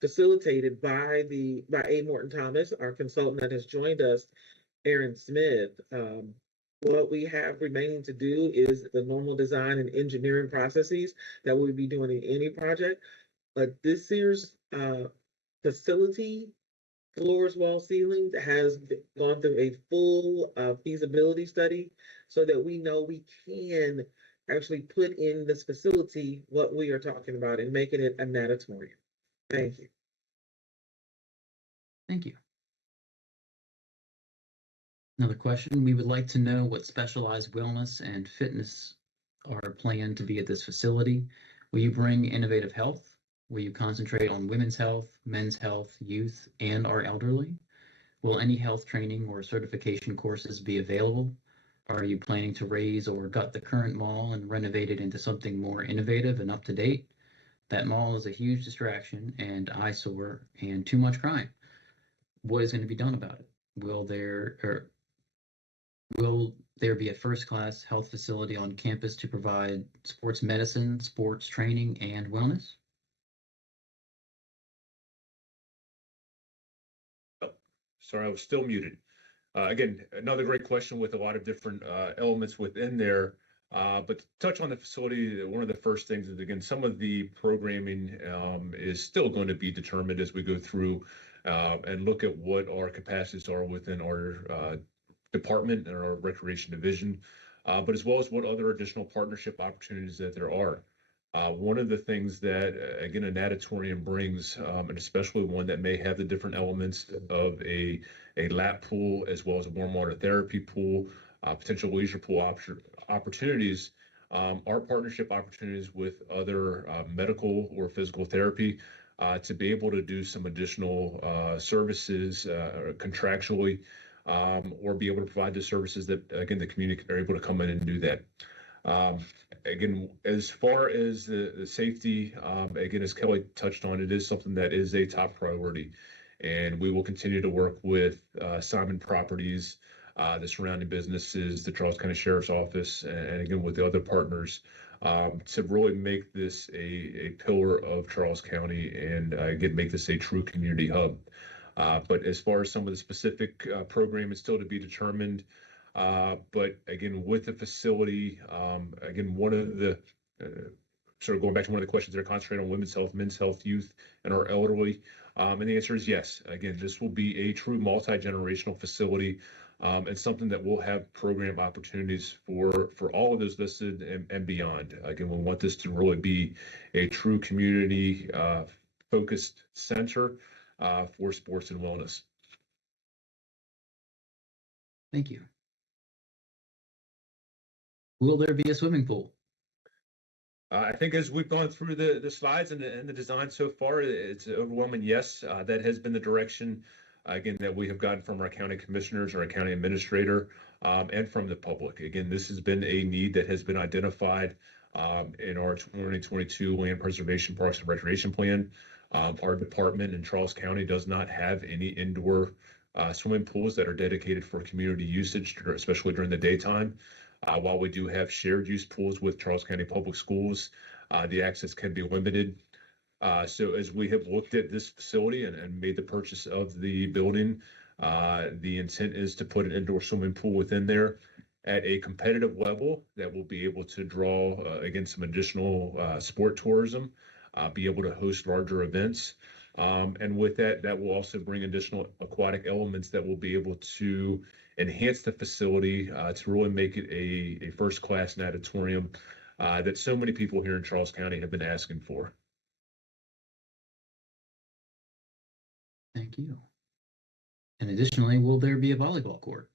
facilitated by A. Morton Thomas, our consultant that has joined us, Aaron Smith. What we have remaining to do is the normal design and engineering processes that we'll be doing in any project. But this Sears facility, floors, walls, ceilings, has gone through a full feasibility study so that we know we can actually put in this facility what we are talking about and making it a natatorium. Thank you. Thank you. Another question, we would like to know what specialized wellness and fitness are planned to be at this facility. Will you bring innovative health? Will you concentrate on women's health, men's health, youth, and our elderly? Will any health training or certification courses be available? Are you planning to raise or gut the current mall and renovate it into something more innovative and up to date? That mall is a huge distraction and eyesore and too much crime. What is going to be done about it? Will there be a first-class health facility on campus to provide sports medicine, sports training, and wellness? Sorry, I was still muted. Again, another great question with a lot of different elements within there. But to touch on the facility, one of the first things is, again, some of the programming is still going to be determined as we go through and look at what our capacities are within our department and our recreation division, but as well as what other additional partnership opportunities that there are. One of the things that, again, a natatorium brings, and especially one that may have the different elements of a lap pool as well as a warm water therapy pool, potential leisure pool opportunities, are partnership opportunities with other medical or physical therapy to be able to do some additional services contractually, or be able to provide the services that, again, the community are able to come in and do that. Again, as far as the safety, again, as Kelly touched on, it is something that is a top priority. And we will continue to work with Simon Properties, the surrounding businesses, the Charles County Sheriff's Office, and again, with the other partners to really make this a pillar of Charles County and again, make this a true community hub. But as far as some of the specific programming still to be determined, But again, with the facility, again, one of the sort of going back to one of the questions that are concentrated on women's health, men's health, youth, and our elderly. And the answer is yes. Again, this will be a true multi-generational facility, and something that will have program opportunities for all of those listed and beyond. Again, we want this to really be a true community focused center for sports and wellness. Thank you. Will there be a swimming pool? I think as we've gone through the slides and the design so far, it's overwhelming yes. That has been the direction, again, that we have gotten from our county commissioners or our county administrator, and from the public. Again, this has been a need that has been identified in our 2022 Land Preservation Parks and Recreation Plan. Our department in Charles County does not have any indoor swimming pools that are dedicated for community usage, especially during the daytime. While we do have shared use pools with Charles County Public Schools, the access can be limited. So as we have looked at this facility and made the purchase of the building, the intent is to put an indoor swimming pool within there at a competitive level that will be able to draw, again, some additional sport tourism, be able to host larger events. And with that, that will also bring additional aquatic elements that will be able to enhance the facility to really make it a first-class natatorium that so many people here in Charles County have been asking for. Thank you. And additionally, will there be a volleyball court?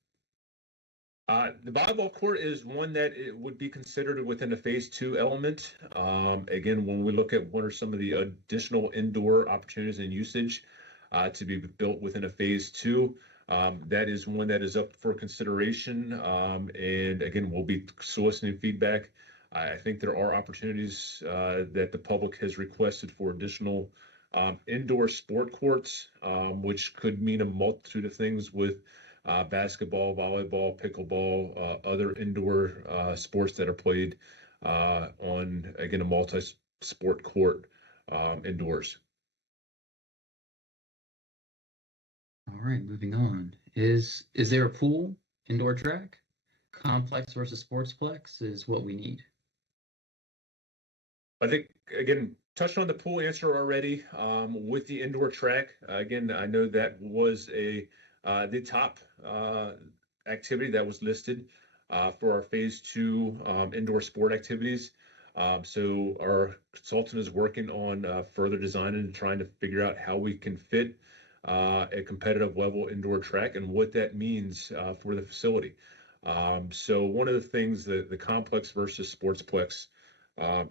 The volleyball court is one that it would be considered within a phase 2 element. Again, when we look at what are some of the additional indoor opportunities and usage to be built within a phase 2, that is one that is up for consideration. And again, we'll be soliciting feedback. I think there are opportunities that the public has requested for additional indoor sport courts, which could mean a multitude of things with basketball, volleyball, pickleball, other indoor sports that are played on, again, a multi-sport court indoors. All right, moving on. Is there a pool, indoor track? Complex versus sportsplex is what we need. I think, again, touched on the pool answer already with the indoor track. Again, I know that was the top activity that was listed for our phase 2 indoor sport activities. So our consultant is working on further designing and trying to figure out how we can fit a competitive level indoor track and what that means for the facility. So one of the things that the complex versus sportsplex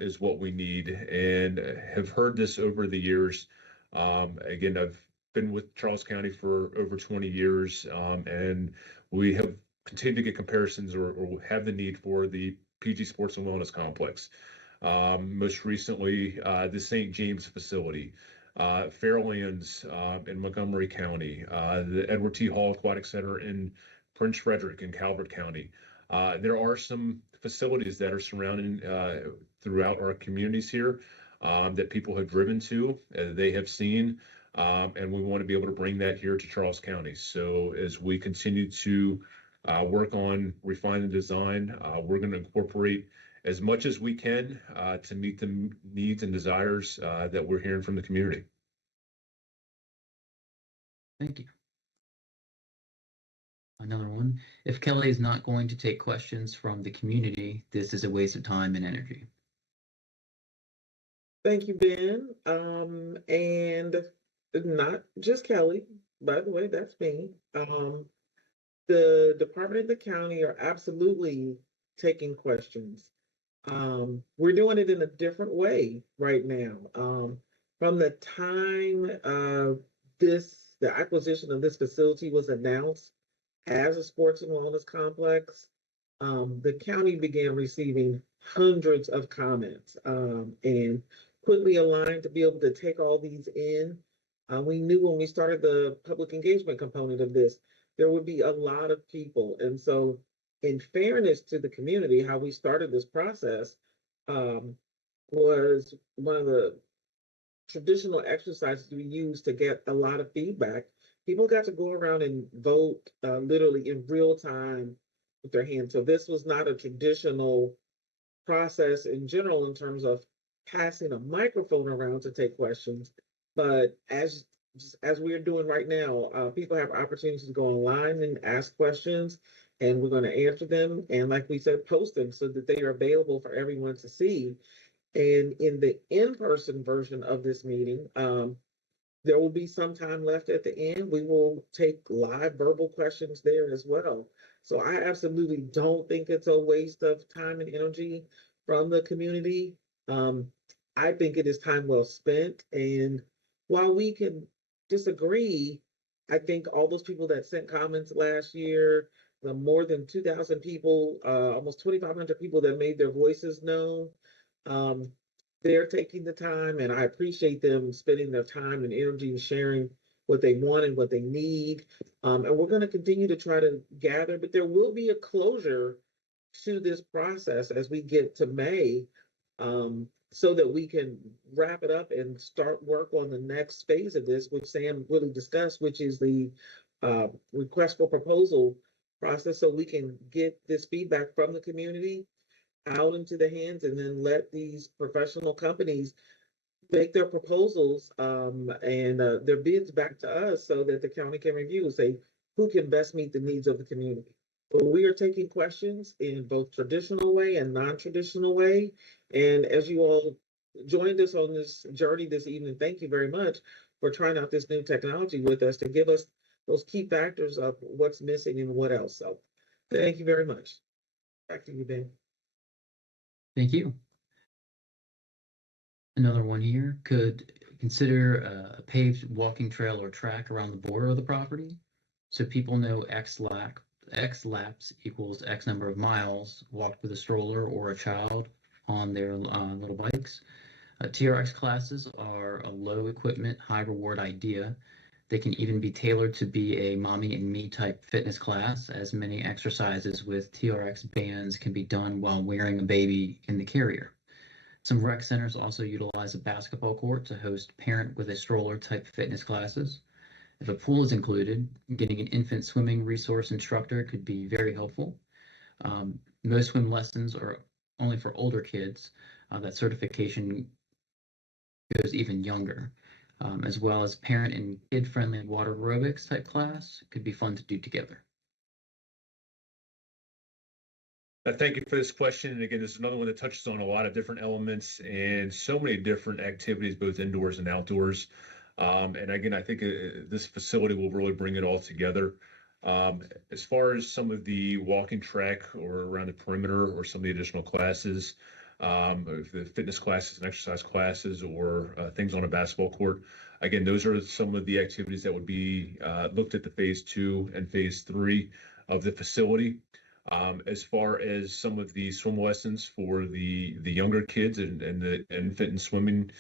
is what we need, and have heard this over the years. Again, I've been with Charles County for over 20 years, and we have continued to get comparisons or have the need for the PG Sports and Wellness Complex. Most recently, the St. James facility, Fairlands in Montgomery County, the Edward T. Hall Aquatic Center in Prince Frederick in Calvert County. There are some facilities that are surrounding throughout our communities here that people have driven to, they have seen, and we want to be able to bring that here to Charles County. So as we continue to work on refining the design, we're going to incorporate as much as we can to meet the needs and desires that we're hearing from the community. Thank you. Another one. If Kelly is not going to take questions from the community, this is a waste of time and energy. Thank you, Ben. And not just Kelly, by the way, that's me. The department and the county are absolutely taking questions. We're doing it in a different way right now. From the time the acquisition of this facility was announced as a sports and wellness complex, the county began receiving hundreds of comments and quickly aligned to be able to take all these in. We knew when we started the public engagement component of this, there would be a lot of people. And so in fairness to the community, how we started this process was one of the traditional exercises we used to get a lot of feedback. People got to go around and vote literally in real time with their hand. So this was not a traditional process in general in terms of passing a microphone around to take questions. But as we're doing right now, people have opportunities to go online and ask questions, and we're going to answer them. And like we said, post them so that they are available for everyone to see. And in the in-person version of this meeting, there will be some time left at the end. We will take live verbal questions there as well. So I absolutely don't think it's a waste of time and energy from the community. I think it is time well spent. And while we can disagree, I think all those people that sent comments last year, the more than 2,000 people, almost 2,500 people that made their voices known, they're taking the time, and I appreciate them spending their time and energy and sharing what they want and what they need. And we're going to continue to try to gather, but there will be a closure to this process as we get to May, so that we can wrap it up and start work on the next phase of this, which Sam really discussed, which is the request for proposal process, so we can get this feedback from the community out into the hands, and then let these professional companies make their proposals and their bids back to us so that the county can review and say who can best meet the needs of the community. So we are taking questions in both traditional way and non-traditional way. And as you all joined us on this journey this evening, thank you very much for trying out this new technology with us to give us those key factors of what's missing and what else. So thank you very much. Back to you, Ben. Thank you. Another one here, could consider a paved walking trail or track around the border of the property, so people know X laps equals X number of miles walked with a stroller or a child on their little bikes. TRX classes are a low equipment, high reward idea. They can even be tailored to be a mommy and me type fitness class, as many exercises with TRX bands can be done while wearing a baby in the carrier. Some rec centers also utilize a basketball court to host parent with a stroller type fitness classes. If a pool is included, getting an infant swimming resource instructor could be very helpful. Most swim lessons are only for older kids. That certification goes even younger. As well as parent and kid-friendly water aerobics type class could be fun to do together. Thank you for this question. And again, this is another one that touches on a lot of different elements and so many different activities, both indoors and outdoors. And again, I think this facility will really bring it all together. As far as some of the walking track or around the perimeter or some of the additional classes, the fitness classes and exercise classes or things on a basketball court. Again, those are some of the activities that would be looked at the phase 2 and phase 3 of the facility. As far as some of the swim lessons for the younger kids and the infant and swimming,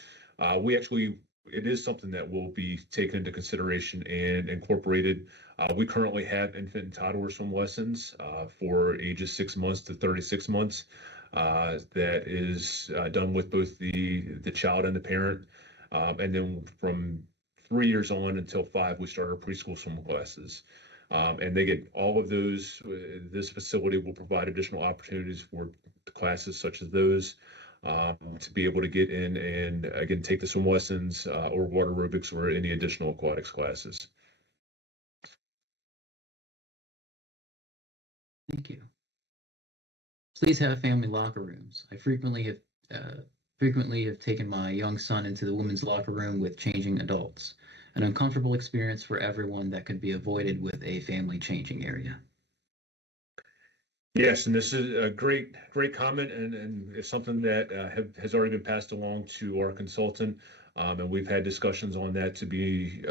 it is something that will be taken into consideration and incorporated. We currently have infant and toddler swim lessons for ages 6 months to 36 months. That is done with both the child and the parent. And then from 3 years on until 5, we start our preschool swim classes. And they get all of those. This facility will provide additional opportunities for the classes such as those to be able to get in and again take the swim lessons or water aerobics or any additional aquatics classes. Thank you. Please have family locker rooms. I frequently have taken my young son into the women's locker room with changing adults. An uncomfortable experience for everyone that could be avoided with a family changing area. Yes, and this is a great comment, and it's something that has already been passed along to our consultant, and we've had discussions on that to be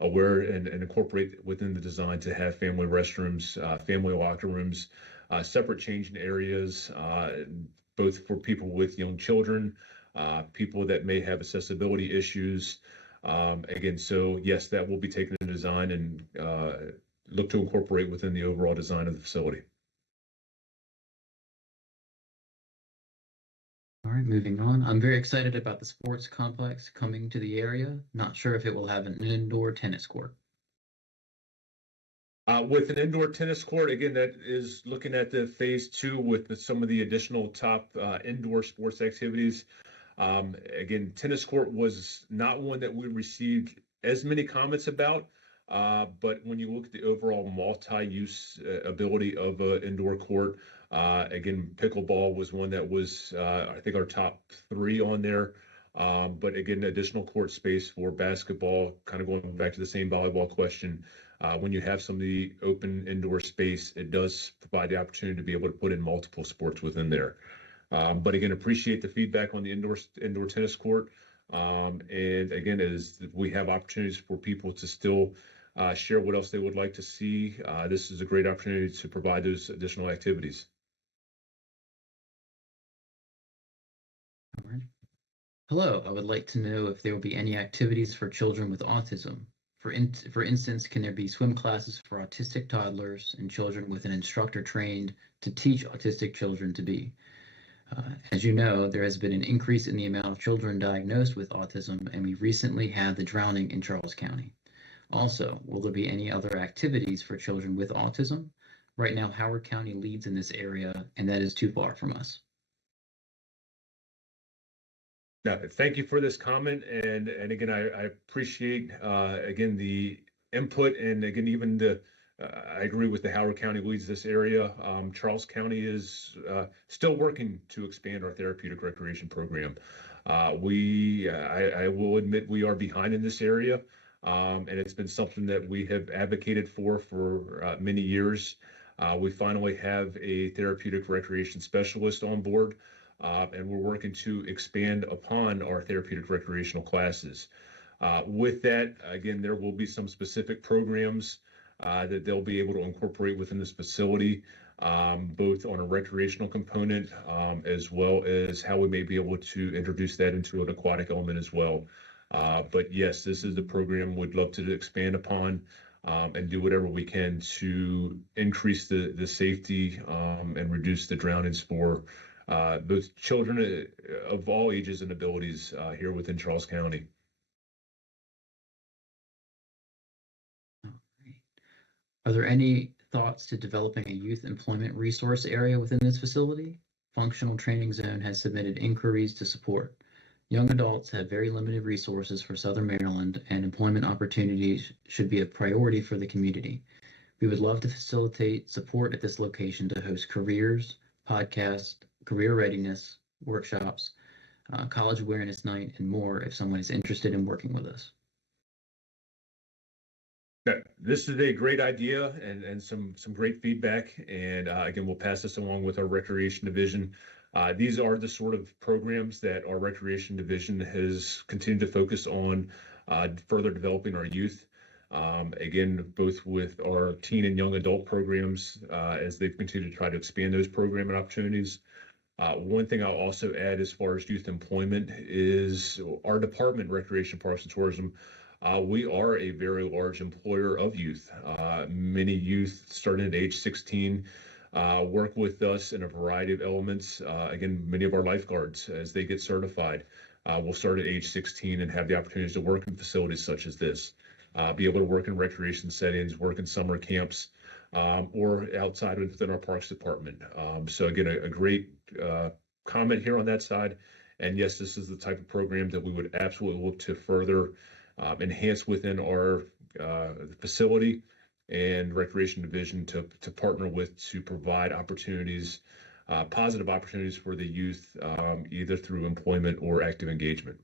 aware and incorporate within the design to have family restrooms, family locker rooms, separate changing areas, both for people with young children, people that may have accessibility issues. Again, so yes, that will be taken into design and look to incorporate within the overall design of the facility. All right, moving on. I'm very excited about the sports complex coming to the area. Not sure if it will have an indoor tennis court. With an indoor tennis court, again, that is looking at the phase two with some of the additional top indoor sports activities. Again, tennis court was not one that we received as many comments about, but when you look at the overall multi-use ability of an indoor court, again, pickleball was one that was, I think, our top three on there. But again, additional court space for basketball, kind of going back to the same volleyball question. When you have some of the open indoor space, it does provide the opportunity to be able to put in multiple sports within there. But again, appreciate the feedback on the indoor tennis court. And again, as we have opportunities for people to still share what else they would like to see, this is a great opportunity to provide those additional activities. All right. Hello, I would like to know if there will be any activities for children with autism. For instance, can there be swim classes for autistic toddlers and children with an instructor trained to teach autistic children to be? As you know, there has been an increase in the amount of children diagnosed with autism, and we recently had the drowning in Charles County. Also, will there be any other activities for children with autism? Right now, Howard County leads in this area, and that is too far from us. Now, thank you for this comment, and again, I appreciate again the input, and again even the I agree with the Howard County leads this area. Charles County is still working to expand our therapeutic recreation program. I will admit we are behind in this area, and it's been something that we have advocated for many years. We finally have a therapeutic recreation specialist on board. And we're working to expand upon our therapeutic recreational classes. With that, again, there will be some specific programs that they'll be able to incorporate within this facility, both on a recreational component as well as how we may be able to introduce that into an aquatic element as well. But yes, this is the program we'd love to expand upon and do whatever we can to increase the safety and reduce the drownings for those children of all ages and abilities here within Charles County. Are there any thoughts to developing a youth employment resource area within this facility? Functional Training Zone has submitted inquiries to support. Young adults have very limited resources for Southern Maryland, and employment opportunities should be a priority for the community. We would love to facilitate support at this location to host careers, podcasts, career readiness, workshops, college awareness night, and more if someone is interested in working with us. This is a great idea and some great feedback. And again, we'll pass this along with our recreation division. These are the sort of programs that our recreation division has continued to focus on further developing our youth. Again, both with our teen and young adult programs as they've continued to try to expand those program and opportunities. One thing I'll also add as far as youth employment is our department, Recreation, Parks, and Tourism. We are a very large employer of youth. Many youth starting at age 16 work with us in a variety of elements. Again, many of our lifeguards, as they get certified, will start at age 16 and have the opportunities to work in facilities such as this, be able to work in recreation settings, work in summer camps, or outside within our parks department. So again, a great comment here on that side. And yes, this is the type of program that we would absolutely look to further enhance within our facility and recreation division to partner with to provide opportunities, positive opportunities for the youth, either through employment or active engagement.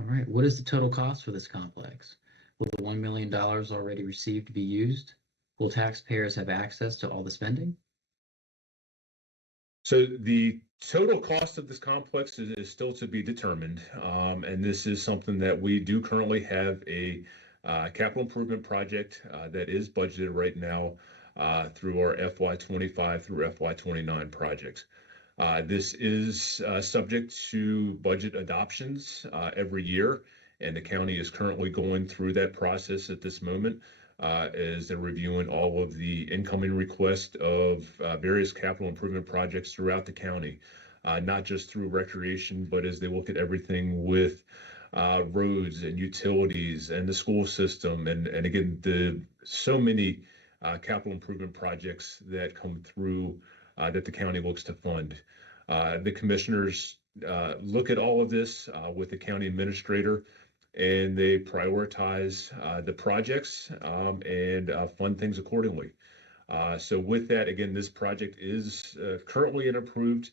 All right, what is the total cost for this complex? Will the $1 million already received be used? Will taxpayers have access to all the spending? So the total cost of this complex is still to be determined. And this is something that we do currently have a capital improvement project that is budgeted right now through our FY25 through FY29 projects. This is subject to budget adoptions every year, and the county is currently going through that process at this moment as they're reviewing all of the incoming requests of various capital improvement projects throughout the county, not just through recreation, but as they look at everything with roads and utilities and the school system. And again, so many capital improvement projects that come through that the county looks to fund. The commissioners look at all of this with the county administrator, and they prioritize the projects and fund things accordingly. So with that, again, this project is currently an approved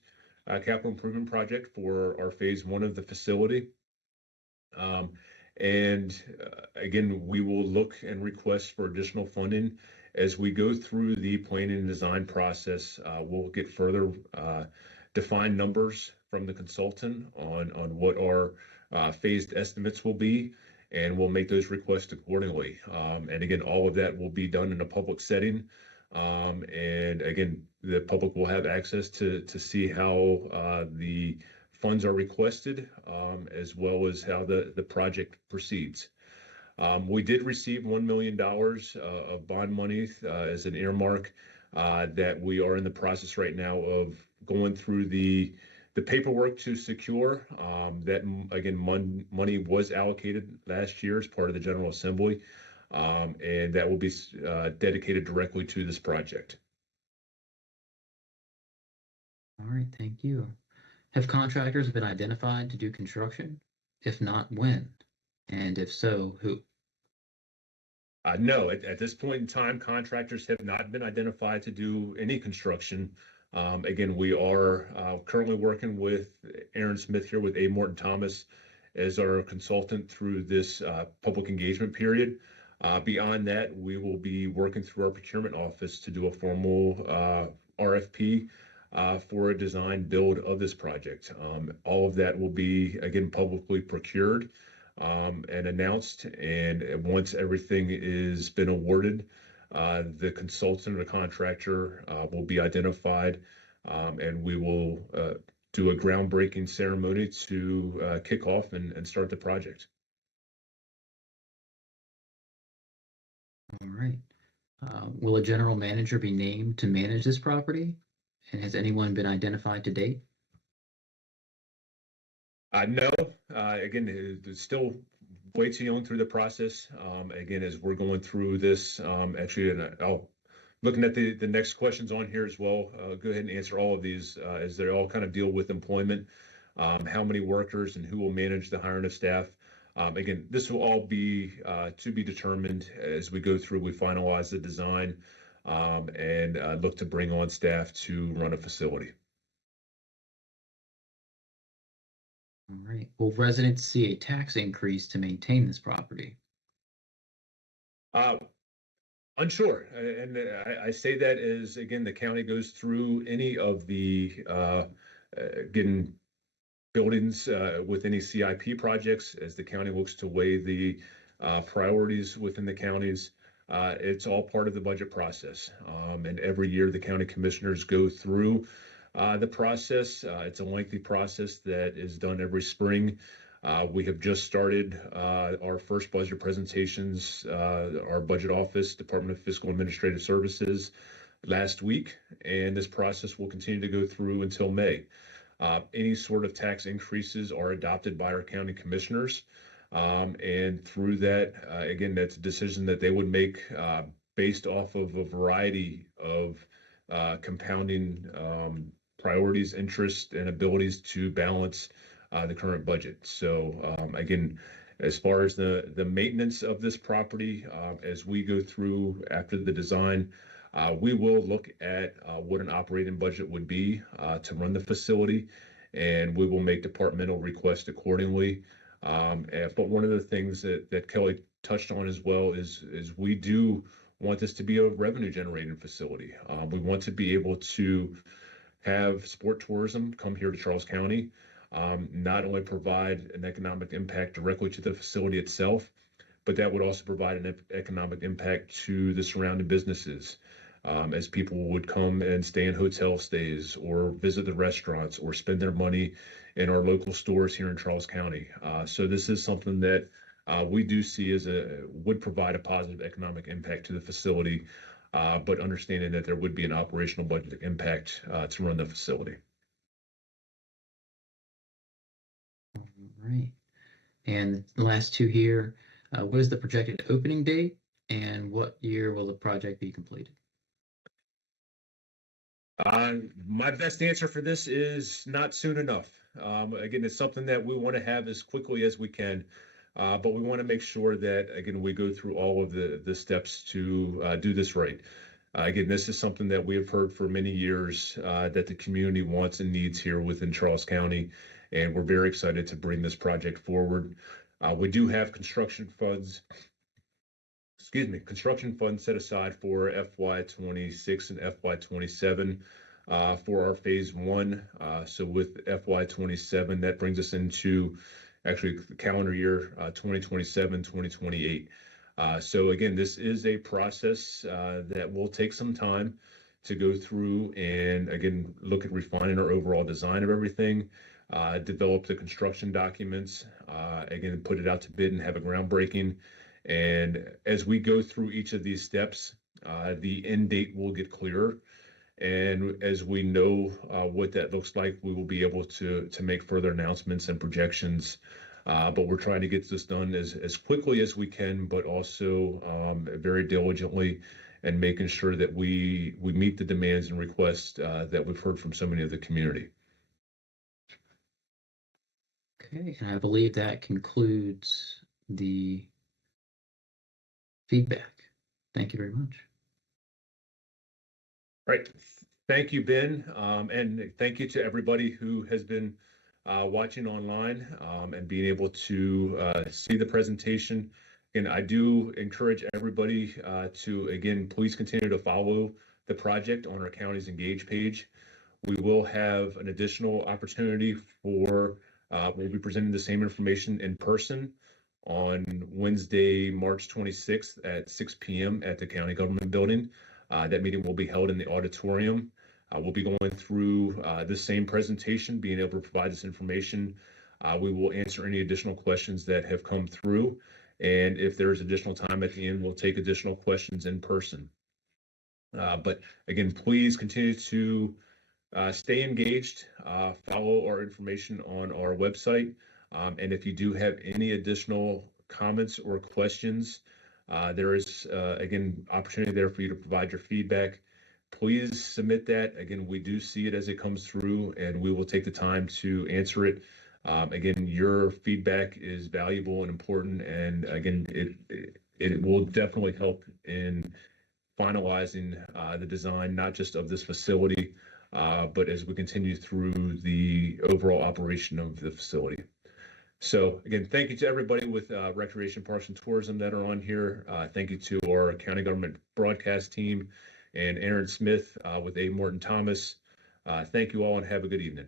capital improvement project for our phase one of the facility. Again, we will look and request for additional funding as we go through the planning and design process. We'll get further defined numbers from the consultant on what our phased estimates will be, and we'll make those requests accordingly. And again, all of that will be done in a public setting. And again, the public will have access to see how the funds are requested, as well as how the project proceeds. We did receive $1 million of bond money as an earmark that we are in the process right now of going through the paperwork to secure. That again, money was allocated last year as part of the General Assembly, and that will be dedicated directly to this project. All right, thank you. Have contractors been identified to do construction? If not, when? And if so, who? No, at this point in time, contractors have not been identified to do any construction. Again, we are currently working with Aaron Smith here with A. Morton Thomas as our consultant through this public engagement period. Beyond that, we will be working through our procurement office to do a formal RFP for a design build of this project. All of that will be, again, publicly procured and announced. And once everything is been awarded, the consultant or the contractor will be identified, and we will do a groundbreaking ceremony to kick off and start the project. All right. Will a general manager be named to manage this property? And has anyone been identified to date? No, again, it's still way too young through the process. Again, as we're going through this, actually, and I'll looking at the next questions on here as well. Go ahead and answer all of these as they all kind of deal with employment, how many workers and who will manage the hiring of staff. Again, this will all be to be determined as we go through, we finalize the design and look to bring on staff to run a facility. All right. Will residents see a tax increase to maintain this property? Unsure. And I say that as, again, the county goes through any of the getting buildings with any CIP projects, as the county looks to weigh the priorities within the counties. It's all part of the budget process. And every year the county commissioners go through the process. It's a lengthy process that is done every spring. We have just started our first budget presentations, our budget office, Department of Fiscal Administrative Services, last week, and this process will continue to go through until May. Any sort of tax increases are adopted by our county commissioners, and through that, again, that's a decision that they would make based off of a variety of compounding priorities, interests, and abilities to balance the current budget. So again, as far as the maintenance of this property, as we go through after the design, we will look at what an operating budget would be to run the facility, and we will make departmental requests accordingly. But one of the things that Kelly touched on as well is we do want this to be a revenue generating facility. We want to be able to have sport tourism come here to Charles County, not only provide an economic impact directly to the facility itself, but that would also provide an economic impact to the surrounding businesses, as people would come and stay in hotel stays or visit the restaurants or spend their money in our local stores here in Charles County. So this is something that we do see as would provide a positive economic impact to the facility, but understanding that there would be an operational budget impact to run the facility. All right. And the last two here, what is the projected opening date and what year will the project be completed? My best answer for this is not soon enough. Again, it's something that we want to have as quickly as we can, but we want to make sure that, again, we go through all of the steps to do this right. Again, this is something that we have heard for many years that the community wants and needs here within Charles County, and we're very excited to bring this project forward. We do have construction funds set aside for FY26 and FY27 for our phase one. So with FY27, that brings us into actually the calendar year 2027, 2028. So again, this is a process that will take some time to go through and again, look at refining our overall design of everything, develop the construction documents, again, put it out to bid and have a groundbreaking. And as we go through each of these steps, the end date will get clearer. And as we know what that looks like, we will be able to make further announcements and projections. But we're trying to get this done as quickly as we can, but also very diligently and making sure that we meet the demands and requests that we've heard from so many of the community. Okay, and I believe that concludes the feedback. Thank you very much. Right. Thank you, Ben. And thank you to everybody who has been watching online and being able to see the presentation. And I do encourage everybody to, again, please continue to follow the project on our county's Engage page. We will have an additional opportunity for, we'll be presenting the same information in person on Wednesday, March 26th at 6 p.m. at the County Government Building. That meeting will be held in the auditorium. We'll be going through the same presentation, being able to provide this information. We will answer any additional questions that have come through. And if there is additional time at the end, we'll take additional questions in person. But again, please continue to stay engaged, follow our information on our website. And if you do have any additional comments or questions, there is, again, opportunity there for you to provide your feedback. Please submit that. Again, we do see it as it comes through, and we will take the time to answer it. Again, your feedback is valuable and important, and again, it will definitely help in finalizing the design, not just of this facility, but as we continue through the overall operation of the facility. So again, thank you to everybody with Recreation, Parks, and Tourism that are on here. Thank you to our county government broadcast team and Aaron Smith with A. Morton Thomas. Thank you all and have a good evening.